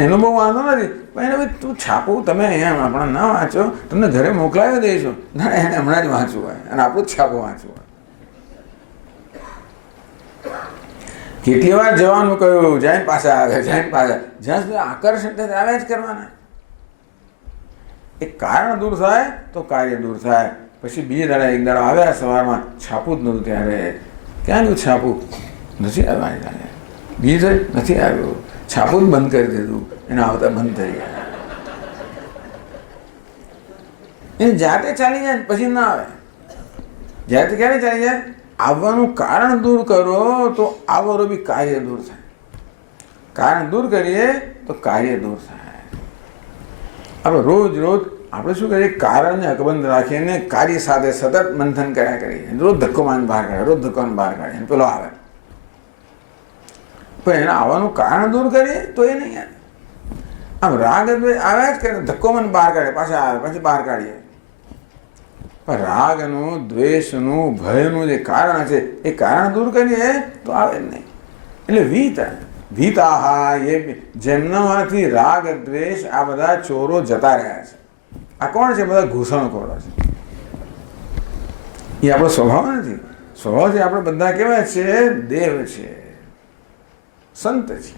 એનો બહુ વાંધો નથી, પણ એને ભાઈ તું છાપું તમે અહીંયા આપણા ના વાંચો, તમને ઘરે મોકલાવી દઈશું. ના, એને હમણાં જ વાંચવું હોય અને આપણું જ છાપું વાંચવું હોય. કેટલી વાર જવાનું કહ્યું, જઈને પાછા આવે, જઈને પાછા, જ્યાં સુધી આકર્ષણ થાય આવે જ કરવાના. એક કારણ દૂર થાય તો કાર્ય દૂર થાય. પછી બીજે દાડા એક દાડા આવ્યા સવારમાં, છાપું જ નહોતું ત્યારે. ક્યાં ગયું છાપું? નથી આવ્યા. બીજે નથી આવ્યું, છાપું જ બંધ કરી દીધું, એને આવતા બંધ થઈ ગયા. એને જાતે ચાલી જાય પછી ના આવે. જાતે ક્યારે ચાલી જાય? આવવાનું કારણ દૂર કરો તો આવવાનું બી કાર્ય દૂર થાય. કારણ દૂર કરીએ તો કાર્ય દૂર થાય. આપણે રોજ આપણે શું કરીએ, કારણને અકબંધ રાખીને કાર્ય સાથે સતત મંથન કર્યા કરીએ. રોજ ધક્કો માન બહાર કાઢે, રોજ ધક્કો બહાર કાઢે, પેલો આવે. પણ એને આવવાનું કારણ દૂર કરીએ તો એ નહીં આવે. આમ રાગ આવ્યા જ કરે, ધક્કો મને બહાર કાઢે, પાછા આવે, પછી બહાર કાઢીએ. પણ રાગનું, દ્વેષનું, ભયનું જે કારણ છે એ કારણ દૂર કરીએ તો આવે જ નહીં. એટલે વીતાહા એ જેમનામાંથી રાગ દ્વેષ આ બધા ચોરો જતા રહ્યા છે. આ કોણ છે? બધા ઘૂસણખોરો છે. એ આપણો સ્વભાવ નથી. સ્વભાવથી આપણે બધા કેવા છે? દેવ છે, સંત છે.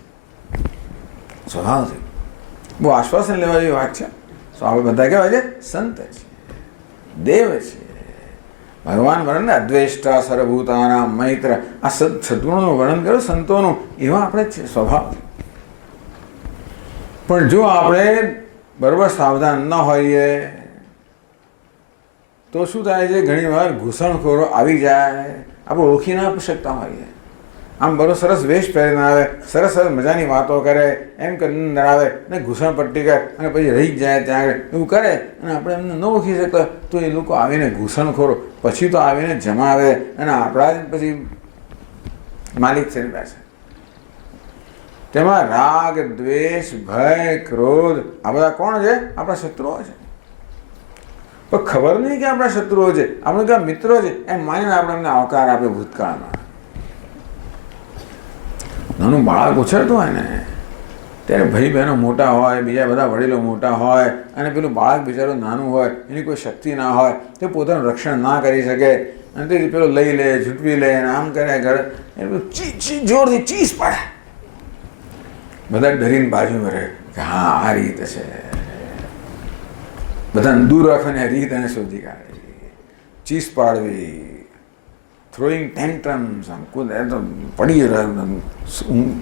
સ્વભાવથી બહુ આશ્વાસન લેવા જેવી વાત છે. આપણે બધા કેવા છે? સંત છે, દેવ છે. ભગવાન વર્ણન અદ્વેષ્ટા સર્વભૂતાના મૈત્ર, આ સદગુણોનું વર્ણન કર્યું સંતોનું. એવા આપણે છે સ્વભાવ. પણ જો આપણે બરોબર સાવધાન ન હોઈએ તો શું થાય છે? ઘણી વાર ઘૂસણખોરો આવી જાય, આપણે ઓળખી ના શકતા હોઈએ. આમ બરો સરસ વેશ પહેરીને આવે, સરસ સરસ મજાની વાતો કરે, એમ કરીને ડરાવે ને ઘૂસણપટ્ટી કરે અને પછી રહી જ જાય ત્યાં આગળ એવું કરે અને આપણે એમને ન ઓળખી શકતા તો એ લોકો આવીને ઘૂસણખોરો પછી તો આવીને જમાવે અને આપણા જ પછી માલિક છે પાસે. તેમાં રાગ, દ્વેષ, ભય, ક્રોધ આ બધા કોણ છે? આપણા શત્રુઓ છે. પણ ખબર નહીં કે આપણા શત્રુઓ છે, આપણે કયા મિત્રો છે એમ માનીને આપણે એમને આવકાર આપે. ભૂતકાળમાં નાનું બાળક ઉછળતું હોય ને ત્યારે ભાઈ બહેનો મોટા હોય, બીજા બધા વડીલો મોટા હોય અને પેલું બાળક બિચારું નાનું હોય, એની કોઈ શક્તિ ના હોય, તે પોતાનું રક્ષણ ના કરી શકે અને તે પેલો લઈ લે, ઝૂંટવી લે અને આમ કરે ઘર એ જોરથી ચીસ પાડે. બધા ડરીને બાજુમાં રહે કે હા આ રીત છે. બધાને દૂર રાખવાની આ રીત એને શોધી કાઢે. ચીસ પાડવી, થ્રોઈંગ ટેન્ટ્રમ્સ, આમ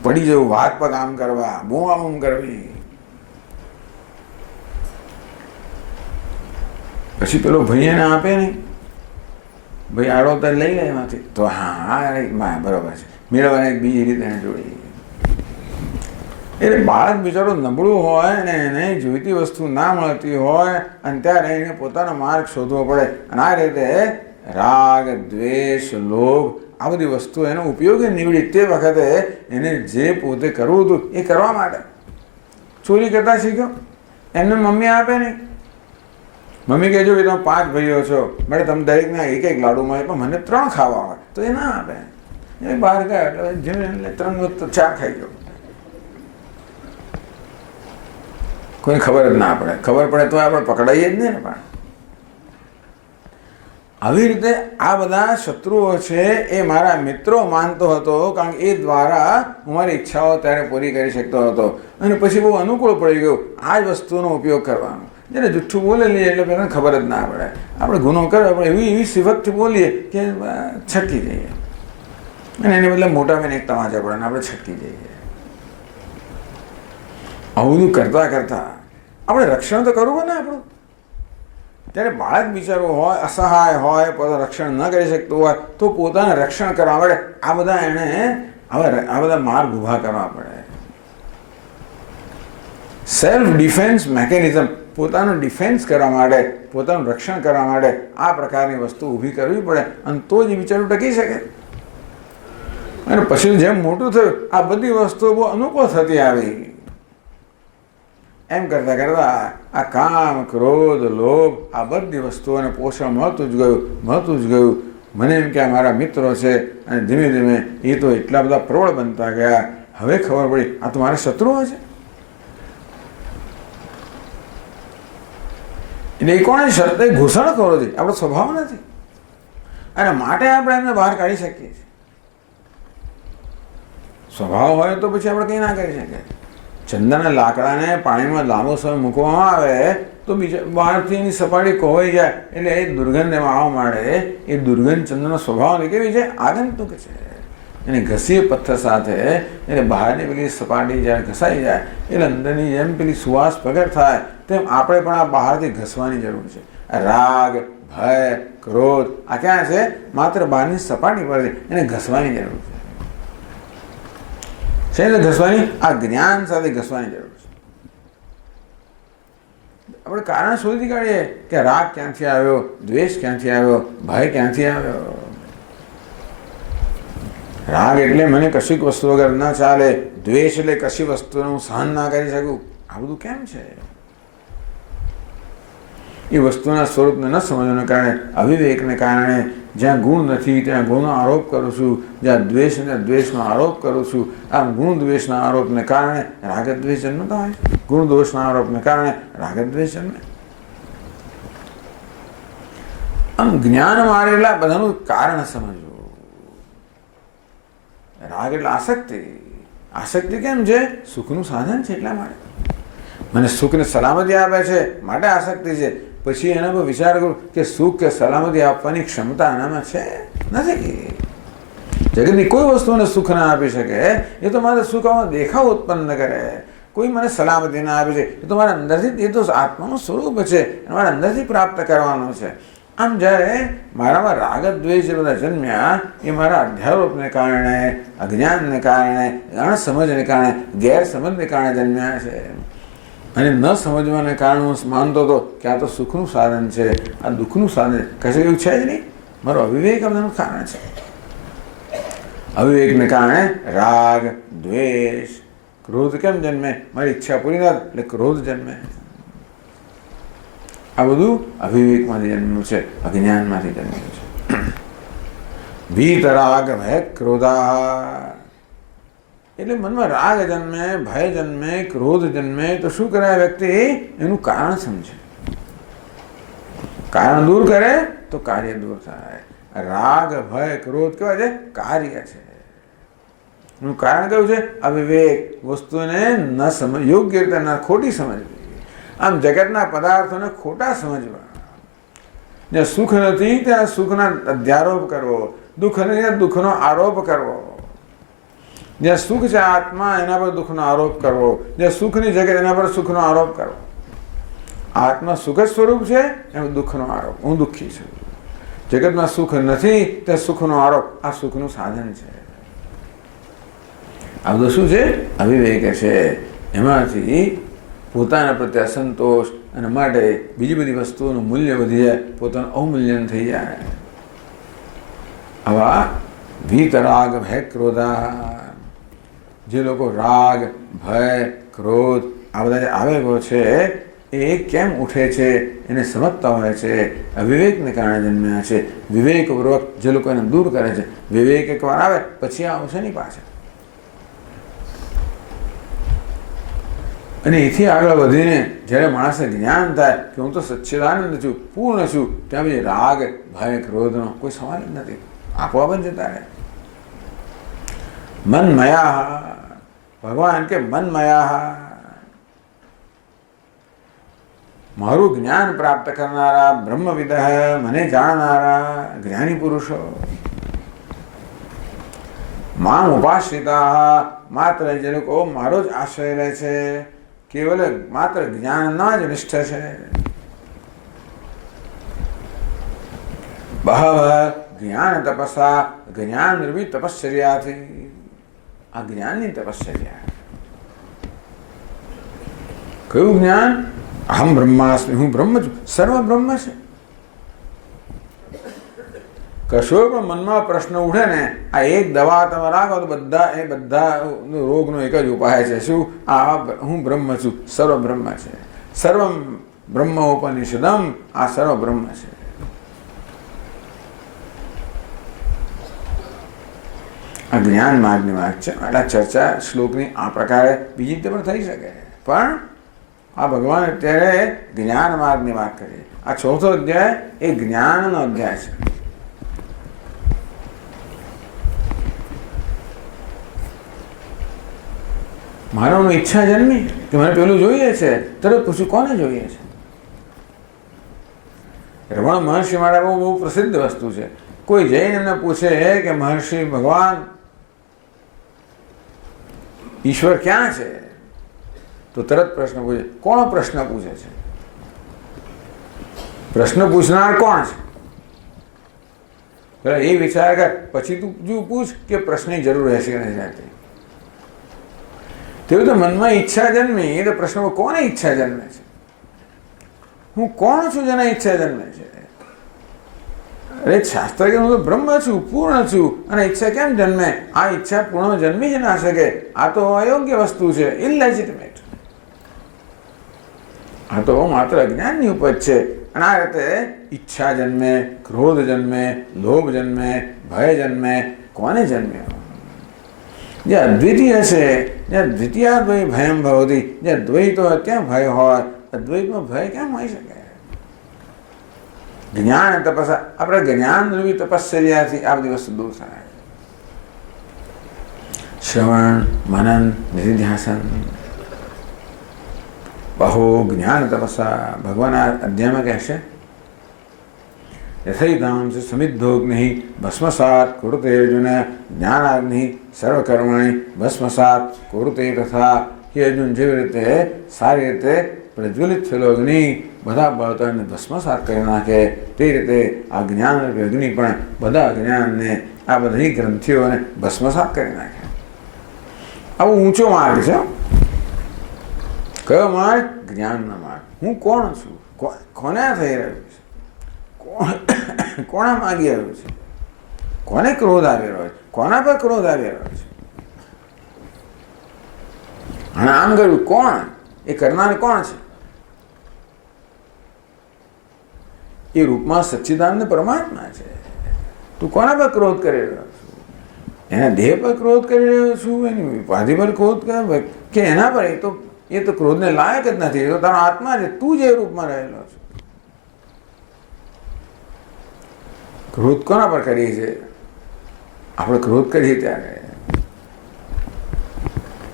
પડી જવું, હાથ પગ આમ કરવા, બૂમ કરવી. પછી પેલો ભાઈ એને આપે નહીં, ભાઈ આડો તો લઈ લે એમાંથી તો હા બરોબર છે, મેળવવાની એક બીજી રીતે એને જોડી. એટલે બાળક બિચારો નબળું હોય ને એને જોઈતી વસ્તુ ના મળતી હોય અને ત્યારે એને પોતાનો માર્ગ શોધવો પડે. અને આ રીતે રાગ, દ્વેષ, લોભ આ બધી વસ્તુ એનો ઉપયોગી નીવડી. તે વખતે એને જે પોતે કરવું હતું એ કરવા માટે ચોરી કરતા શીખ્યો. એમને મમ્મી આપે નહીં. મમ્મી કહેજો કે તમે 5 ભાઈઓ છો, મારે તમે દરેકના એક લાડુ મળે પણ મને 3 ખાવા હોય તો એ ના આપે. એ બહાર ગયા એટલે જેને 3 વખત 4 ખાઈ ગયો. કોઈ ખબર જ ના પડે. ખબર પડે તો આપણે પકડાઈએ જ નહીં ને. પણ આવી રીતે આ બધા શત્રુઓ છે એ મારા મિત્રો માનતો હતો, કારણ કે એ દ્વારા હું મારી ઈચ્છાઓ ત્યારે પૂરી કરી શકતો હતો. અને પછી બહુ અનુકૂળ પડી ગયું આ જ વસ્તુનો ઉપયોગ કરવાનો. જેને જુઠ્ઠું બોલેલીએ એટલે પહેલાં ખબર જ ના પડે. આપણે ગુનો કર્યો આપણે એવી સિફતથી બોલીએ કે છટકી જઈએ. અને એને બદલે મોટા બેન એક તમાચા પડે આપણે છટકી જઈએ. આવું બધું કરતા કરતા આપણે રક્ષણ તો કરવું ને આપણું. ત્યારે બાળક બિચારો હોય, અસહાય હોય, પોતાનું રક્ષણ ન કરી શકતું હોય તો પોતાનું રક્ષણ કરવા માટે આ બધા એણે આ બધા માર્ગ ઊભા કરવા પડે. સેલ્ફ ડિફેન્સ મેકેનિઝમ, પોતાનું ડિફેન્સ કરવા માટે, પોતાનું રક્ષણ કરવા માટે આ પ્રકારની વસ્તુ ઊભી કરવી પડે અને તો જ બિચારું ટકી શકે. અને પછી જેમ મોટું થયું આ બધી વસ્તુઓ બહુ અનુકૂળ થતી આવી. એમ કરતાં કરતાં આ કામ, ક્રોધ, લોભ આ બધી વસ્તુઓને પોષણ મળતું જ ગયું. મને એમ કે આ મારા મિત્રો છે અને ધીમે ધીમે એ તો એટલા બધા પ્રબળ બનતા ગયા. હવે ખબર પડી આ તો મારા શત્રુઓ છે. એટલે એ કોણે શબ્દ ઘૂસણખોરો છે, આપણો સ્વભાવ નથી અને માટે આપણે એમને બહાર કાઢી શકીએ છીએ. સ્વભાવ હોય તો પછી આપણે કંઈ ના કરી શકીએ. ચંદનના લાકડાને પાણીમાં લાંબો સમય મૂકવામાં આવે તો બીજા બહારથી એની સપાટી કોવાઈ જાય એટલે એ દુર્ગંધ એમાં આવવા માંડે. એ દુર્ગંધ ચંદનનો સ્વભાવ કેવી છે? આગંતુક છે. એને ઘસીએ પથ્થર સાથે એટલે બહારની પેલી સપાટી જ્યારે ઘસાઈ જાય એટલે અંદરની જેમ પેલી સુવાસ પ્રગટ થાય તેમ આપણે પણ આ બહારથી ઘસવાની જરૂર છે. રાગ, ભય, ક્રોધ આ ક્યાં છે? માત્ર બહારની સપાટી પર છે. એને ઘસવાની જરૂર છે. શેને ઘસવાની? આ જ્ઞાન સાથે ઘસવાની જરૂર છે. આપણે કારણ શોધી કાઢીએ કે રાગ ક્યાંથી આવ્યો, દ્વેષ ક્યાંથી આવ્યો, ભય ક્યાંથી આવ્યો. રાગ એટલે મને કશીક વસ્તુ વગર ન ચાલે, દ્વેષ એટલે કશી વસ્તુને હું સહન ના કરી શકું. આ બધું કેમ છે? એ વસ્તુના સ્વરૂપને ન સમજવાને કારણે, અવિવેકને કારણે જ્યાં ગુણ નથી ત્યાં ગુણનો આરોપ કરું છું, જ્યાં દ્વેષ ત્યાં દ્વેષનો આરોપ કરું છું. આમ ગુણ દ્વેષના આરોપને કારણે રાગદ્વેષ જન્મતા હોય. ગુણ દોષના આરોપને કારણે રાગદ્વેષ જન્મે. આમ જ્ઞાન મારેલા બધાનું કારણ સમજવું. રાગ એટલે આસક્તિ. આસક્તિ કેમ છે? સુખનું સાધન છે એટલા માટે. મને સુખને સલામતી આપે છે માટે આસક્તિ છે. પછી એના પર વિચાર કરું કે સુખ કે સલામતી આપવાની ક્ષમતા આનામાં છે? નથી. જગતની કોઈ વસ્તુને સુખ ના આપી શકે. એ તો મારે સુખ આમાં દેખાવ ઉત્પન્ન કરે. કોઈ મને સલામતી ના આપે છે એ તો મારા અંદરથી, એ તો આત્માનું સ્વરૂપ છે, મારા અંદરથી પ્રાપ્ત કરવાનું છે. આમ જ્યારે મારામાં રાગ દ્વેષ જે બધા જન્મ્યા એ મારા અધ્યારોપને કારણે, અજ્ઞાનને કારણે, અણસમજને કારણે, ગેરસમજને કારણે જન્મ્યા છે. અને ન સમજવાને કારણે હું માનતો હતો કે આ તો સુખનું સાધન છે, આ દુઃખનું સાધન કશે એવું છે જ નહીં. મારો અવિવેક બધાનું કારણ છે. અવિવેકને કારણે રાગ, દ્વેષ, ક્રોધ કેમ જન્મે? મારી ઈચ્છા પૂરી ના એટલે ક્રોધ જન્મે. આ બધું અવિવેકમાંથી જન્મ્યું છે, અજ્ઞાનમાંથી જન્મ્યું છે. વીતરાગ ભય ક્રોધા એટલે મનમાં રાગ જન્મે, ભય જન્મે, ક્રોધ જન્મે તો શું કરે વ્યક્તિ? એનું કારણ સમજે. કારણ દૂર કરે તો કાર્ય દૂર થાય. રાગ, ભય, ક્રોધ કેવા છે? કાર્ય છે. એનું કારણ કયું છે? અવિવેક. વસ્તુને ન સમજ, યોગ્ય રીતે ન, ખોટી સમજવી. આમ જગતના પદાર્થોને ખોટા સમજવા. જ્યાં સુખ નથી ત્યાં સુખના અધ્યારોપ કરવો, દુઃખ નથી ત્યાં દુઃખનો આરોપ કરવો. જ્યાં સુખ છે આત્મા એના પર દુઃખનો આરોપ કરવો, જ્યાં સુખની જગત એના પર સુખનો આરોપ કરવો. આત્મા સુખ જ સ્વરૂપ છે એનો દુઃખનો આરોપ, હું દુઃખી છું. જગતમાં સુખ નથી તે સુખનો આરોપ. આ સુખનું સાધન છે. આ બધું શું છે? અવિવેક છે. એમાંથી પોતાના પ્રત્યે અસંતોષ અને માટે બીજી બધી વસ્તુઓનું મૂલ્ય વધી જાય, પોતાનું અવમૂલ્યન થઈ જાય. આવા વીતરાગ ભય ક્રોધા, જે લોકો રાગ, ભય, ક્રોધ આ બધા જે આવેગો છે એ કેમ ઉઠે છે એને સમજતા હોય છે. અવિવેકને કારણે જન્મ્યા છે. વિવેકપૂર્વક જે લોકો એને દૂર કરે છે. વિવેક એકવાર આવે પછી આવશે નહીં પાછળ. અને એથી આગળ વધીને જ્યારે માણસને જ્ઞાન થાય કે હું તો સચ્ચિદાનંદ છું, પૂર્ણ છું, ત્યાં પછી રાગ, ભય, ક્રોધનો કોઈ સવાલ જ નથી. આપોઆપ જ જતા રહે. મનમયા, ભગવાન કે મનમયા, મારું જ્ઞાન પ્રાપ્ત કરનારા બ્રહ્મવિદ, મને જાણનારા જ્ઞાની પુરુષો. મામ ઉપાશ્રિતા, માત્ર જે લોકો મારો જ આશ્રય લે છે, કેવલ માત્ર જ્ઞાનના જ નિષ્ઠ છે. બહવ જ્ઞાન તપસા, જ્ઞાન રૂપી તપશ્ચર્યાથી, આ જ્ઞાનની તપશ્ચર્યા. કયું જ્ઞાન? અહમ બ્રહ્માસ્મિ, હું બ્રહ્મ છું, સર્વ બ્રહ્મ છે. કશો પણ મનમાં પ્રશ્ન ઉઠે ને, આ એક દવા તમે રાખો તો બધા રોગનો એક જ ઉપાય છે. શું? આ હું બ્રહ્મ છું, સર્વ બ્રહ્મ છે. સર્વમ બ્રહ્મ ઉપનિષદમ, આ સર્વ બ્રહ્મ છે. આ જ્ઞાન માર્ગની વાત છે. એટલે ચર્ચા શ્લોકની આ પ્રકારે બીજી રીતે પણ થઈ શકે, પણ આ ભગવાન અત્યારે જ્ઞાન માર્ગની વાત કરી. આ ચોથો અધ્યાય એ જ્ઞાનનો અધ્યાય છે. માનવની ઈચ્છા જન્મી કે મને પેલું જોઈએ છે, તરત પૂછ્યું કોને જોઈએ છે? રમણ મહર્ષિ માટે બહુ પ્રસિદ્ધ વસ્તુ છે. કોઈ જઈને એમને પૂછે કે મહર્ષિ ભગવાન ઈશ્વર ક્યાં છે, તો તરત પ્રશ્ન પૂછે. કોણ પ્રશ્ન પૂછે છે? પ્રશ્ન પૂછનાર કોણ છે? પેલા એ વિચાર કર, પછી તું પૂછ કે પ્રશ્નની જરૂર રહેશે કે નહીં રહેતી. તેવું તો મનમાં ઈચ્છા જન્મી, એ તો પ્રશ્નમાં કોને ઈચ્છા જન્મે છે? હું કોણ છું જેના ઈચ્છા જન્મે છે? અરે શાસ્ત્ર કે હું તો બ્રહ્મ છું, પૂર્ણ છું, અને ઈચ્છા કેમ જન્મે? આ ઈચ્છા પૂર્ણ જન્મી જ ના શકે. આ તો અયોગ્ય વસ્તુ છે, ઇલેજિટિમેટ. આ તો માત્ર અજ્ઞાનની ઉપજ છે. અને આ રીતે ઈચ્છા જન્મે, ક્રોધ જન્મે, લોભ જન્મે, ભય જન્મે. કોને જન્મ્યો? જે અદ્વિતીય છે, જ્યાં દ્વિતીયાદ્વય ભયમ ભવતી, જ્યાં દ્વૈત હોય ત્યાં ભય હોય, અદ્વૈતમાં ભય કેમ હોઈ શકે? જ્ઞાન તપસ્યા, આપણે જ્ઞાન રૂપી તપશ્ચર્યાથી આ બધી વસ્તુ દૂર થાય. શ્રવણ, મનન, નિધિધ્યાસન, બહુ જ્ઞાન તપસ્યા. ભગવાન આ અધ્યાયમાં કહેશે યથૈતાંશ સમિદ્ધોગ્નિ ભસ્મસાત કુરુતે અર્જુન જ્ઞાનાગ્નિ સર્વકર્મણિ ભસ્મસાત કુરુતે તથા. કે અર્જુન જેવી રીતે સારી રીતે પ્રજ્વલિત થયેલો અગ્નિ બધા બળતણને ભસ્મસાત કરી નાખે, તે રીતે આ જ્ઞાન અગ્નિ પણ બધા જ્ઞાનને, આ બધી ગ્રંથિઓને ભસ્મસાત કરી નાખે. આવો ઊંચો માર્ગ છે. કયો માર્ગ? જ્ઞાનનો માર્ગ. હું કોણ છું? કોને થઈ રહ્યું છે? કોના માગી રહ્યું છે? કોને ક્રોધ આવી રહ્યો છે? કોના પર ક્રોધ આવી રહ્યો છે? અને આમ કર્યું કોણ? એ કરનાર કોણ છે? એ રૂપમાં સચ્ચિદાનંદ પરમાત્મા છે. તું કોના પર ક્રોધ કરી રહ્યો છું? એના દેહ પર ક્રોધ કરી રહ્યો છું? એની ઉપાધિ પર ક્રોધ કે એના પર? એ તો ક્રોધને લાયક જ નથી. એ તો તારો આત્મા છે. તું જે રૂપમાં રહેલો છે. ક્રોધ કોના પર કરીએ છીએ? આપણે ક્રોધ કરીએ ત્યારે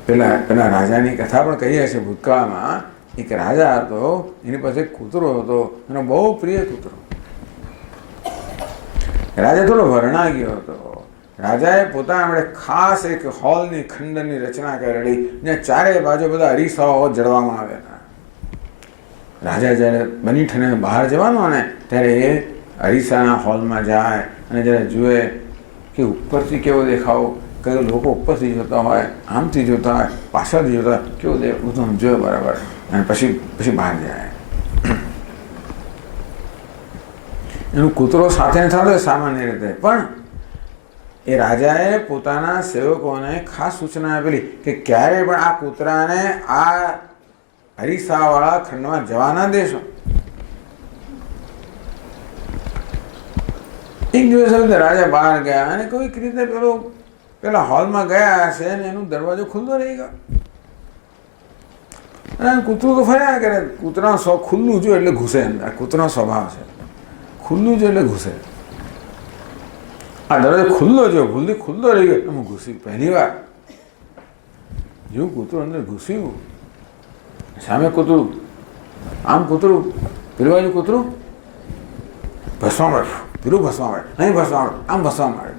પેલા રાજાની કથા પણ કહીએ છીએ ભૂતકાળમાં. એક રાજા હતો, એની પાસે એક કૂતરો હતો, એનો બહુ પ્રિય કૂતરો. રાજા થોડો વર્ણાગ્યો હતો. રાજાએ પોતાના માટે ખાસ એક હોલની ખંડની રચના કરેલી, જ્યાં ચારે બાજુ બધા અરીસાઓ જડવામાં આવ્યા હતા. રાજા જ્યારે બની ઠને બહાર જવાનો ને ત્યારે એ અરીસાના હોલમાં જાય અને જ્યારે જુએ કે ઉપરથી કેવો દેખાવો, કઈ લોકો ઉપરથી જોતા હોય, આમથી જોતા હોય, પાછળથી જોતા હોય, કેવો દેખાવ જોયો બરાબર, અને પછી બહાર જાય. એનું કૂતરો સાથે સાથે સામાન્ય રીતે, પણ એ રાજાએ પોતાના સેવકોને ખાસ સૂચના આપેલી કે ક્યારેય પણ આ કૂતરાને આ અરીસાવાળા ખંડમાં જવા ના દેશો. એક દિવસ રાજા બહાર ગયા અને કોઈક રીતે પેલા હોલમાં ગયા હશે ને એનો દરવાજો ખુલ્લો રહી ગયો. અને કૂતરું તો ફર્યા કરે. કૂતરાનો ખુલ્લું જો એટલે ઘૂસે અંદર. કૂતરાનો સ્વભાવ છે, ખુલ્લું જો એટલે ઘૂસે. આ દરવાજો ખુલ્લો જો ભૂલથી ખુલ્લો રહી ગયો, એમાં ઘૂસી. પહેલી વાર જેવું કૂતરું અંદર ઘૂસ્યું, સામે કૂતરું, આમ કૂતરું, પેલું બાજુ કૂતરું ભસવા મળે, પેલું ભસવા મળે, અહીં ભસવા મળે, આમ ભસવા મળે.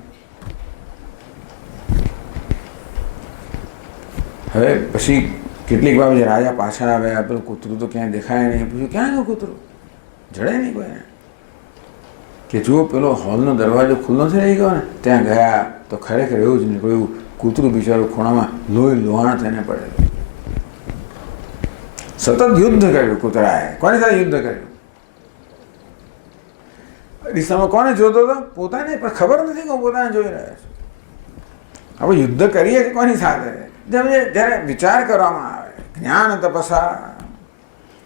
હવે પછી કેટલીક વાર જે રાજા પાછા આવ્યા, પેલું કૂતરું તો ક્યાંય દેખાય નહીં. પૂછ્યું ક્યાંનું કૂતરું? જડે નહીં કોઈ. કે જો પેલો હોલનો દરવાજો ખુલ્લો થઈ ગયો ને, ત્યાં ગયા તો ખરેખર એવું જ નીકળ્યું, કૂતરું બિચારું ખૂણામાં લોહી લોહાણ થઈને પડેલું. સતત યુદ્ધ કર્યું કૂતરાએ. કોની સાથે યુદ્ધ કર્યું? દિશામાં કોને જોતો હતો? પોતાને. પણ ખબર નથી કે હું પોતાને જોઈ રહ્યો છું. આપણે યુદ્ધ કરીએ છીએ કોની સાથે? જ્યારે વિચાર કરવામાં આવે, જ્ઞાન તપસા,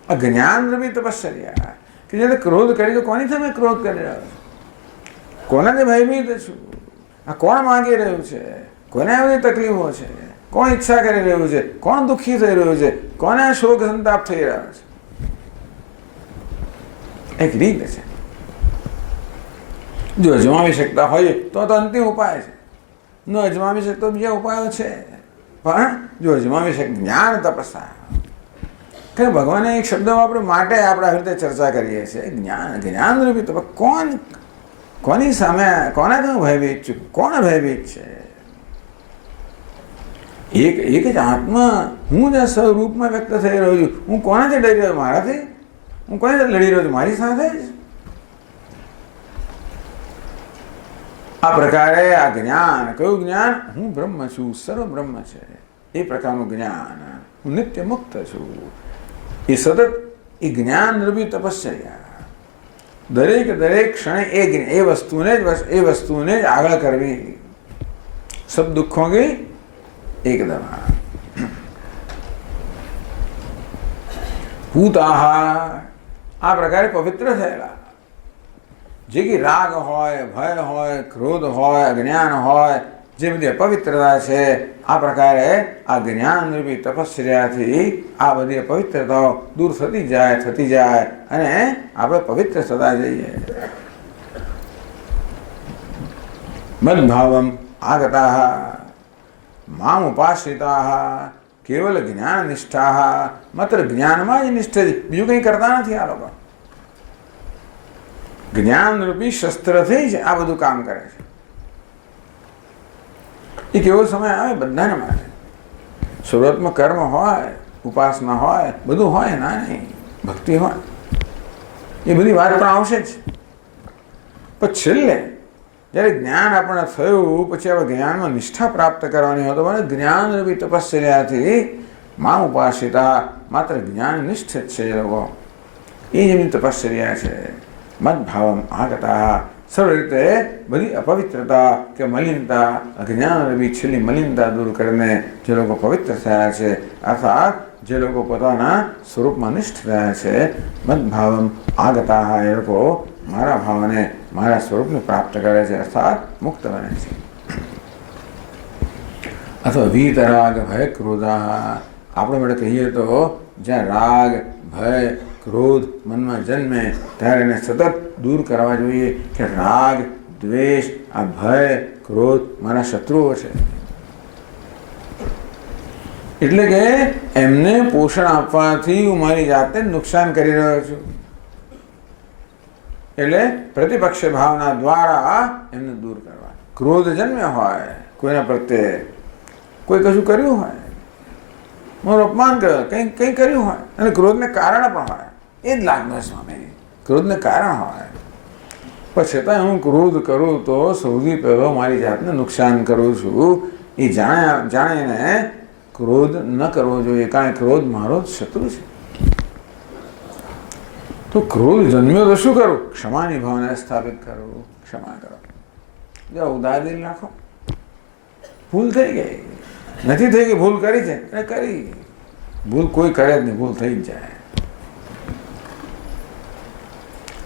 આ જ્ઞાન રૂપી તપશ્ચર્યા, કે જ્યારે ક્રોધ કરી તો કોની સામે ક્રોધ કરી રહ્યો છું? કોનાથી ભયભીત છું? આ કોણ માંગી રહ્યું છે? કોને બધી તકલીફો છે? કોણ ઈચ્છા કરી રહ્યું છે? કોણ દુઃખી થઈ રહ્યું છે? કોને શોક સંતાપ થઈ રહ્યો છે? એક રીત છે. જો અજમાવી શકતા હોઈએ તો અંતિમ ઉપાય છે. ન અજમાવી શકતો બીજા ઉપાયો છે. પણ જો અજમાવી શકે જ્ઞાન તપસ્યા, કે ભગવાને એક શબ્દ આપણે માટે આપણે આવી રીતે ચર્ચા કરીએ છીએ. જ્ઞાન રૂપી તપ. કોની સામે, કોનાથી હું ભયભીત છું? કોણ ભયભીત છે? એક જ આત્મા, હું જ સ્વરૂપમાં વ્યક્ત થઈ રહ્યો છું. હું કોનાથી ડરી રહ્યો? મારાથી. હું કોનાથી લડી રહ્યો છું? મારી સાથે જ. આ પ્રકારે આ જ્ઞાન, કયું જ્ઞાન? હું બ્રહ્મ છું, સર્વ બ્રહ્મ છે, એ પ્રકારનું જ્ઞાન. હું નિત્ય મુક્ત છું. એ સતત એ જ્ઞાન રૂપી તપશ્ચર્યા. દરેક ક્ષણે એ વસ્તુને જ આગળ કરવી. સબ દુઃખો કી એકદમ. પૂતાહ, આ પ્રકારે પવિત્ર થયેલા. જે કે રાગ હોય, ભય હોય, ક્રોધ હોય, અજ્ઞાન હોય, જે બધી અપવિત્રતા છે, આ પ્રકારે આ જ્ઞાન રૂપી તપશ્ચર્યાથી આ બધી અપવિત્રતાઓ દૂર થતી જાય અને આપણે પવિત્ર થતા જઈએ. મદભાવમ આગતા મામ ઉપાશ્રિતા કેવલ જ્ઞાન નિષ્ઠા, માત્ર જ્ઞાનમાં જ નિષ્ઠ છે, બીજું કંઈ કરતા નથી. આ લોકો જ્ઞાન રૂપી શસ્ત્રથી જ આ બધું કામ કરે છે. એક એવો સમય આવે બધાને માટે, શરૂઆતમાં કર્મ હોય, ઉપાસના હોય, બધું હોય, ના નહીં, ભક્તિ હોય, એ બધી વાત પણ આવશે જ. પણ છેલ્લે જ્યારે જ્ઞાન આપણને થયું, પછી આપણે જ્ઞાનમાં નિષ્ઠા પ્રાપ્ત કરવાની હોય તો મને જ્ઞાન રૂપી તપશ્ચર્યાથી માં ઉપાસિતા, માત્ર જ્ઞાન નિષ્ઠ જ છે એ લોકો. એ જ એમની તપશ્ચર્યા છે. મદભાવમ આગતા, સર્વ રીતે બધી અપવિત્રતા કે મલિનતા, અજ્ઞાન રૂપી છેલ્લી મલિનતા દૂર કરીને જે લોકો પવિત્ર થયા છે, અર્થાત જે લોકો પોતાના સ્વરૂપમાં નિષ્ઠ થયા છે, મદભાવમ આગતા, એ લોકો મારા ભાવને, મારા સ્વરૂપને પ્રાપ્ત કરે છે, અર્થાત મુક્ત બને છે. અથવા વીતરાગ ભય ક્રોધા, આપણે માટે કહીએ તો જ્યાં રાગ, ભય, ક્રોધ મનમાં જન્મે ત્યારે એને સતત દૂર કરવા જોઈએ. કે રાગ, દ્વેષ, આ ભય, ક્રોધ મારા શત્રુઓ છે, એટલે કે એમને પોષણ આપવાથી હું મારી જાતને નુકસાન કરી રહ્યો છું. એટલે પ્રતિપક્ષ ભાવના દ્વારા એમને દૂર કરવા. ક્રોધ જન્મ્યો હોય કોઈના પ્રત્યે, કોઈ કશું કર્યું હોય, મારું અપમાન કર્યું, કંઈ કર્યું હોય, અને ક્રોધને કારણ પણ હોય, એ જ લાગનો સ્વામી, ક્રોધને કારણ હોય, પણ છતાં હું ક્રોધ કરું તો સૌથી પહેલો મારી જાતને નુકસાન કરું છું. એ જાણીને ક્રોધ ન કરવો જોઈએ, કારણ કે ક્રોધ મારો જ શત્રુ છે. તો ક્રોધ જન્મ્યો તો શું કરું? ક્ષમાની ભાવના સ્થાપિત કરું, ક્ષમા કરો. જો ઉદાર દિલ રાખો. ભૂલ થઈ ગઈ, નથી થઈ ગઈ, ભૂલ કરી છે એ કરી. ભૂલ કોઈ કરે જ નહીં, ભૂલ થઈ જ જાય.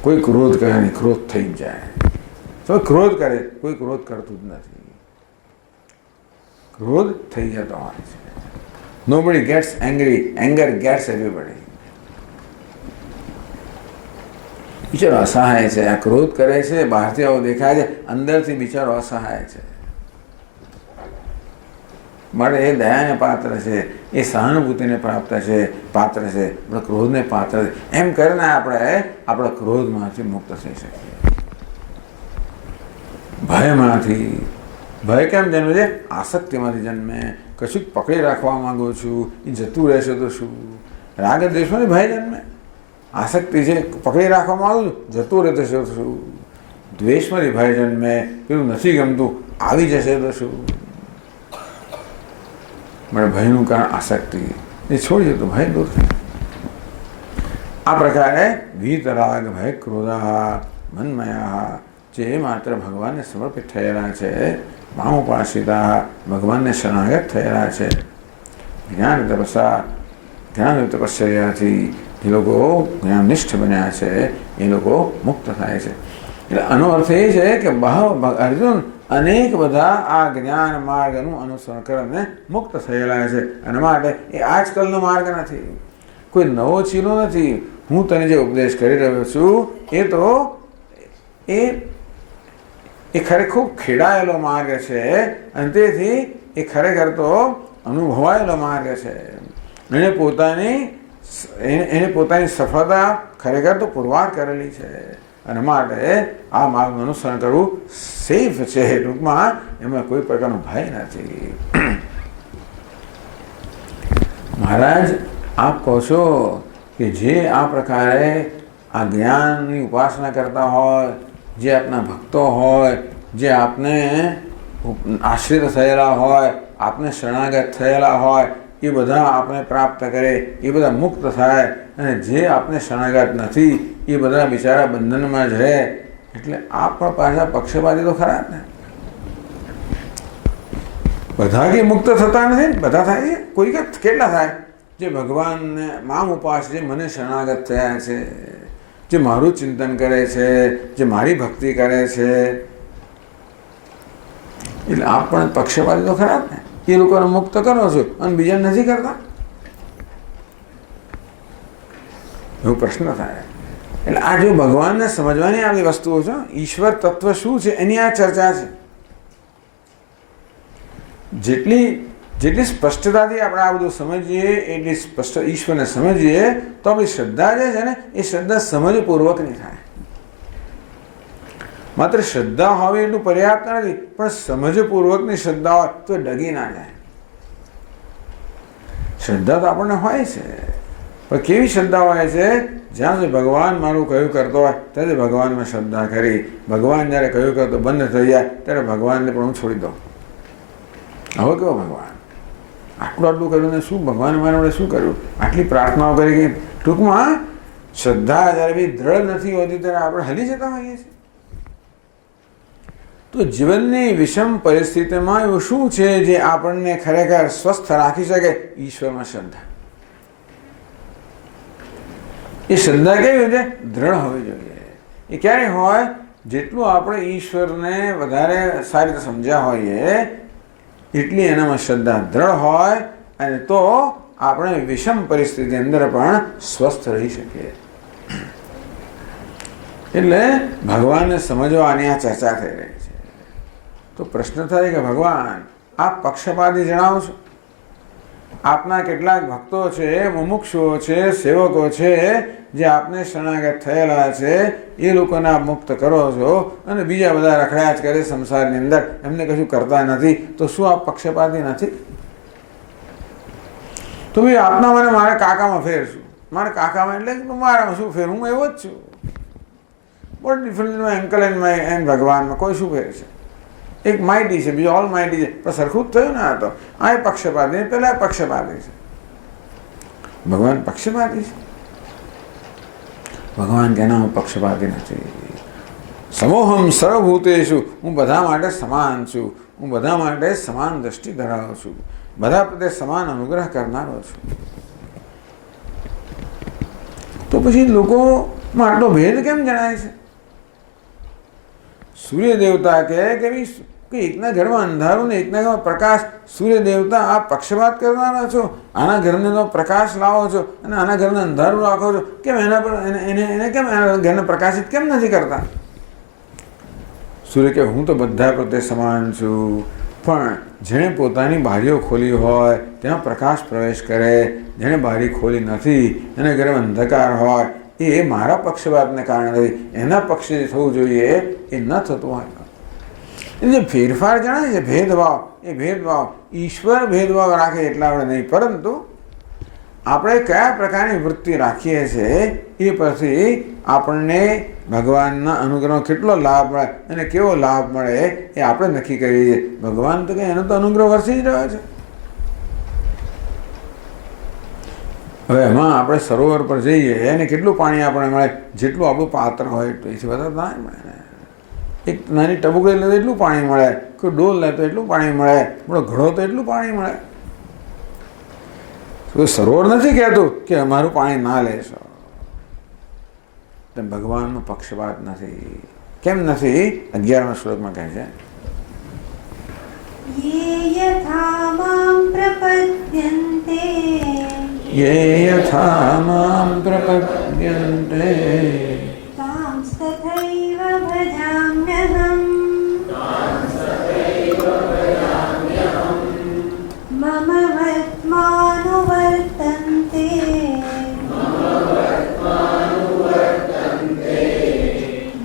કોઈ ક્રોધ કરે નહીં, ક્રોધ થઈ જ જાય. તો ક્રોધ કરે, કોઈ ક્રોધ કરતું જ નથી, ક્રોધ થઈ જતો હોય છે. Nobody gets angry, anger gets everybody. બિચારો અસહાય છે, આ ક્રોધ કરે છે, બહારથી આવો દેખાય છે, અંદરથી બિચારો અસહાય છે. માટે એ દયાને પાત્ર છે, એ સહાનુભૂતિને પાત્ર છે, આપણે ક્રોધને પાત્ર છે. એમ કરીને આપણે આપણા ક્રોધમાંથી મુક્ત થઈ શકીએ, ભયમાંથી, ભય કેમ જન્મે છે? આસક્તિમાંથી જન્મે. કશુંક પકડી રાખવા માંગુ છું, એ જતું રહેશે તો શું? રાગ દ્વેષમાંથી ભય જન્મે. આસક્તિ છે, પકડી રાખવા માંગુ છું, જતું રહેશે તો શું? દ્વેષમાંથી ભય જન્મે, પેલું નથી ગમતું, આવી જશે તો શું? મને ભયનું કારણ આસક્તિ, એ છોડી દે તો ભય દૂર થાય. આ પ્રકારે વીતરાગ ભય ક્રોધા મન્મયા, જે માત્ર ભગવાનને સમર્પિત થયેલા છે, મામોપાસિતા, ભગવાનને શરણાગત થયેલા છે, જ્ઞાન તપસ્યાથી જે લોકો જ્ઞાનનિષ્ઠ બન્યા છે, એ લોકો મુક્ત થાય છે. એટલે આનો અર્થ એ છે કે અર્જુન અનેક બધા આ જ્ઞાન માર્ગનું અનુસરણ કરીને મુક્ત થયેલા છે. અને માટે એ આજકાલનો માર્ગ નથી, કોઈ નવો ચીલો નથી. હું તને જે ઉપદેશ કરી રહ્યો છું એ તો એ ખરેખર ખૂબ ખેડાયેલો માર્ગ છે, અને તેથી એ ખરેખર તો અનુભવાયેલો માર્ગ છે. એને પોતાની સફળતા ખરેખર તો પુરવાર કરેલી છે. અને માટે આ માર્ગનું અનુસરણ કરવું સેફ છે. ટૂંકમાં એમાં કોઈ પ્રકારનો ભય નથી. મહારાજ આપ કહો છો કે જે આ પ્રકારે આ જ્ઞાનની ઉપાસના કરતા હોય, જે આપના ભક્તો હોય, જે આપને આશ્રિત થયેલા હોય, આપને શરણાગત થયેલા હોય, એ બધા આપને પ્રાપ્ત કરે, એ બધા મુક્ત થાય. અને જે આપને શરણાગત નથી એ બધા બિચારા બંધનમાં જ રહે. એટલે આપ પણ પાછા પક્ષપાતી તો ખરા ને. બધા કે મુક્ત થતા નથી, બધા થાય છે. કોઈ કેટલા થાય? જે ભગવાનને મામ ઉપાસ, જે મને શરણાગત થયા છે, જે મારું ચિંતન કરે છે, જે મારી ભક્તિ કરે છે. એટલે આપ પણ પક્ષપાતી તો ખરા ને. એ લોકોને મુક્ત કરો છો અને બીજા નથી કરતા, એવો પ્રશ્ન થાય. એટલે આ જો ભગવાનને સમજવાની આવી વસ્તુઓ છે, ઈશ્વર તત્વ શું છે એની આ ચર્ચા છે. જેટલી સ્પષ્ટતાથી આપણે આ બધું સમજીએ, એટલી સ્પષ્ટ ઈશ્વરને સમજીએ, તો આપણી શ્રદ્ધા જે છે ને એ શ્રદ્ધા સમજપૂર્વકની થાય. માત્ર શ્રદ્ધા હોવી એટલું પર્યાપ્ત નથી, પણ સમજપૂર્વકની શ્રદ્ધા હોય તો ડગી ના જાય. શ્રદ્ધા તો આપણને હોય છે, પણ કેવી શ્રદ્ધા હોય છે? જ્યાં સુધી ભગવાન મારું કહ્યું કરતો હોય ત્યારે ભગવાનમાં શ્રદ્ધા કરી, ભગવાન જ્યારે કહ્યું કરતો બંધ થઈ જાય ત્યારે ભગવાનને પણ હું છોડી દઉં. હવે કેવો ભગવાન આટલું કર્યું ને શું ભગવાન મારા વડે શું કર્યું? આટલી પ્રાર્થનાઓ કરી કે ટૂંકમાં શ્રદ્ધા જ્યારે બી દ્રઢ નથી હોતી ત્યારે આપણે હલી જતા હોઈએ છીએ. તો જીવનની વિષમ પરિસ્થિતિમાં એવું શું છે જે આપણને ખરેખર સ્વસ્થ રાખી શકે? ઈશ્વરમાં શ્રદ્ધા. એ શ્રદ્ધા કેવી છે? દ્રઢ હોવી જોઈએ. એ ક્યારે હોય? જેટલું આપણે ઈશ્વરને વધારે સારી રીતે સમજ્યા હોઈએ એટલી એનામાં શ્રદ્ધા દ્રઢ હોય, અને તો આપણે વિષમ પરિસ્થિતિ અંદર પણ સ્વસ્થ રહી શકીએ. એટલે ભગવાનને સમજવાની આ ચર્ચા થઈ રહી છે. તો પ્રશ્ન થાય કે ભગવાન આપ પક્ષપાતી જણાવો છો. આપના કેટલાક ભક્તો છે, મુમુક્ષુઓ છે, સેવકો છે, જે આપને શરણાગત થયેલા છે, એ લોકોને આપ મુક્ત કરો છો, અને બીજા બધા રખડ્યા જ કરે સંસારની અંદર, એમને કશું કરતા નથી. તો શું આપ પક્ષપાતી નથી? તો ભાઈ આપના મને મારા કાકામાં ફેર શું? મારા કાકામાં એટલે મારામાં શું ફેર? હું એવો જ છું. વોટ ડિફરન્સ અંકલ એન્ડ ભગવાનમાં કોઈ શું ફેર છે? એક માઇટી છે, બીજો ઓલ માઇટી છે, પણ સરખું જ થયું ને. આ તો આ પક્ષપાતી, પેલા પક્ષપાતી છે. ભગવાન પક્ષપાતી છે? ભગવાન કે ના, હું પક્ષપાતી નથી. સમોહમ સર્વભૂતેષુ, હું બધા માટે સમાન છું, હું બધા માટે સમાન દ્રષ્ટિ ધરાવું છું, બધા પ્રત્યે સમાન અનુગ્રહ કરનારો છું. તો પછી લોકોમાં આટલો ભેદ કેમ જણાય છે? સૂર્ય દેવતા કે એકના ઘરમાં અંધારું ને એકના ઘરમાં પ્રકાશ. સૂર્ય દેવતા આપ પક્ષપાત કરનારા છો, આના ઘરને તો પ્રકાશ લાવો છો અને આના ઘરને અંધારું રાખો છો. કેમ એના પર એને કેમ એના ઘરને પ્રકાશિત કેમ નથી કરતા? સૂર્ય કે હું તો બધા પ્રત્યે સમાન છું, પણ જેણે પોતાની બારીઓ ખોલી હોય ત્યાં પ્રકાશ પ્રવેશ કરે, જેણે બારી ખોલી નથી એના ઘરમાં અંધકાર હોય, એ મારા પક્ષપાતને કારણે નથી. એના પક્ષે થવું જોઈએ એ ન થતું હોય. એ જે ફેરફાર જણાય છે ભેદભાવ, એ ભેદભાવ ઈશ્વર ભેદભાવ રાખે એટલા આપણે નહીં, પરંતુ આપણે કયા પ્રકારની વૃત્તિ રાખીએ છીએ એ પછી આપણને ભગવાનના અનુગ્રહનો કેટલો લાભ મળે અને કેવો લાભ મળે એ આપણે નક્કી કરીએ છીએ. ભગવાન તો કંઈ એનો તો અનુગ્રહ વરસી જ રહ્યો છે. હવે એમાં આપણે સરોવર પર જઈએ એને કેટલું પાણી આપણને મળે, જેટલું આપણું પાત્ર હોય એટલું, એથી વધારે ના મળે. એક નાની ટબુકડી લે તો એટલું પાણી મળે, કોઈ ડોલ લે તો એટલું પાણી મળે, આપણો ઘડો તો એટલું પાણી મળે. કોઈ સરોવર નથી કહેતું કે અમારું પાણી ના લેશો. ભગવાનનો પક્ષપાત નથી. કેમ નથી? 11મા શ્લોકમાં કહે છે, ये यथा ये यथा मां प्रपद्यन्ते मां प्रपद्यन्ते तांस्तथैव भजाम्यहम् मम वर्त्मानुवर्तन्ते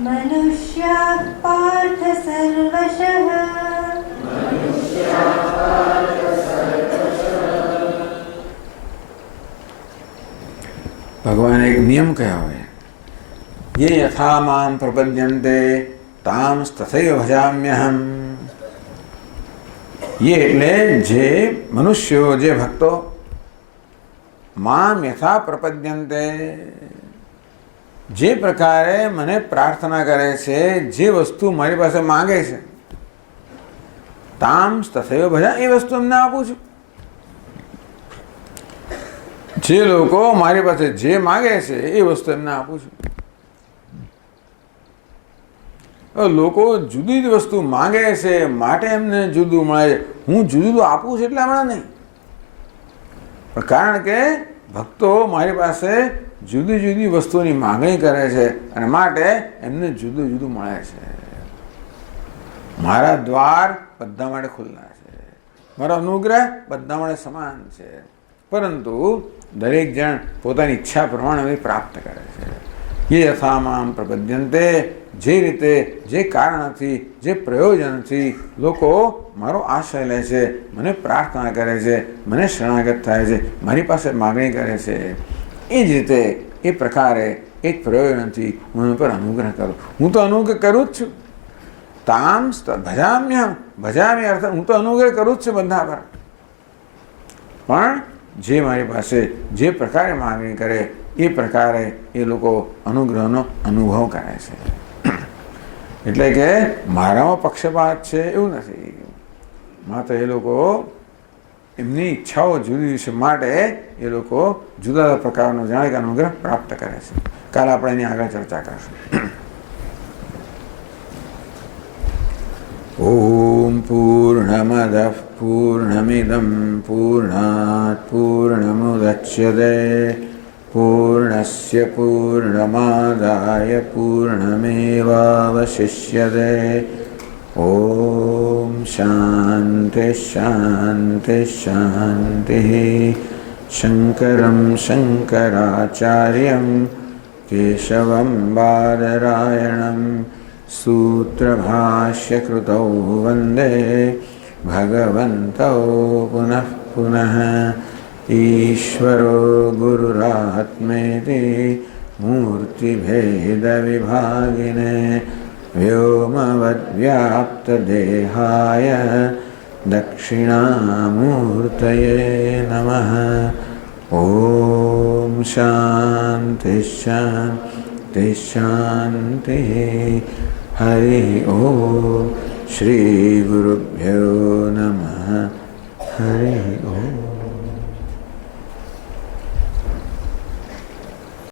मनुष्याः पार्थ सर्वशः. ભગવાન એક નિયમ કયા હોય, ये यथा मां प्रपद्यन्ते तांस तथैव भजाम्यहम्. ये એટલે જે મનુષ્યો, જે ભક્તો મામ યથા પ્રપદ્યન્તે, જે પ્રકારે મને પ્રાર્થના કરે છે, જે વસ્તુ મારી પાસે માંગે છે, તાંસ તથૈવ ભજા, એ વસ્તુ એમને આપું છું. જે લોકો મારી પાસે જે માંગે છે એ વસ્તુ એમને આપું છું. લોકો જુદી જ વસ્તુ માંગે છે માટે એમને જુદું મળે છે. હું જુદું આપું છું એટલે હમણાં નહીં, પણ કારણ કે ભક્તો મારી પાસે જુદી જુદી વસ્તુની માંગણી કરે છે અને માટે એમને જુદું જુદું મળે છે. મારા દ્વાર બધા માટે ખુલ્લા છે, મારો અનુગ્રહ બધા માટે સમાન છે, પરંતુ દરેક જણ પોતાની ઈચ્છા પ્રમાણે પ્રાપ્ત કરે છે. ये यथा मां प्रपद्यन्ते, જે રીતે, જે કારણથી, જે પ્રયોજનથી લોકો મારો આશ્રય લે છે, મને પ્રાર્થના કરે છે, મને શરણાગત થાય છે, મારી પાસે માગણી કરે છે, એ જ રીતે, એ પ્રકારે, એક પ્રયોજનથી હું એના પર અનુગ્રહ કરું. હું તો અનુગ્રહ કરું જ છું. તાંસ ભજામ્યહમ, ભજામી અર્થ હું તો અનુગ્રહ કરું જ છું બધા પર, પણ જે મારી પાસે જે પ્રકારે માગણી કરે એ પ્રકારે એ લોકો અનુગ્રહનો અનુભવ કરે છે. એટલે કે મારામાં પક્ષપાત છે એવું નથી, માત્ર એ લોકો એમની ઈચ્છાઓ જુદી છે માટે એ લોકો જુદા પ્રકારનો જાણે કે અનુગ્રહ પ્રાપ્ત કરે છે. કાલે આપણે એની આગળ ચર્ચા કરશું. ઓમ પૂર્ણમદઃ પૂર્ણમિદં પૂર્ણાત પૂર્ણમુદચ્યતે પૂર્ણસ્ય પૂર્ણમાદાય પૂર્ણમેવાવશિષ્યતે. ઓમ શાંતિ શાંતિ શાંતિ. શંકરં શંકરાચાર્યં કેશવં બાદરાયણં सूत्रभाष्यकृतौ वन्दे भगवन्तौ पुनः पुनः. ईश्वरो गुरुरात्मेति मूर्तिभेदविभागिने व्योमवद्व्याप्तदेहाय दक्षिणामूर्तये नमः. ॐ शान्तिः शान्तिः शान्तिः. हरि ओम. श्री गुरुभ्यो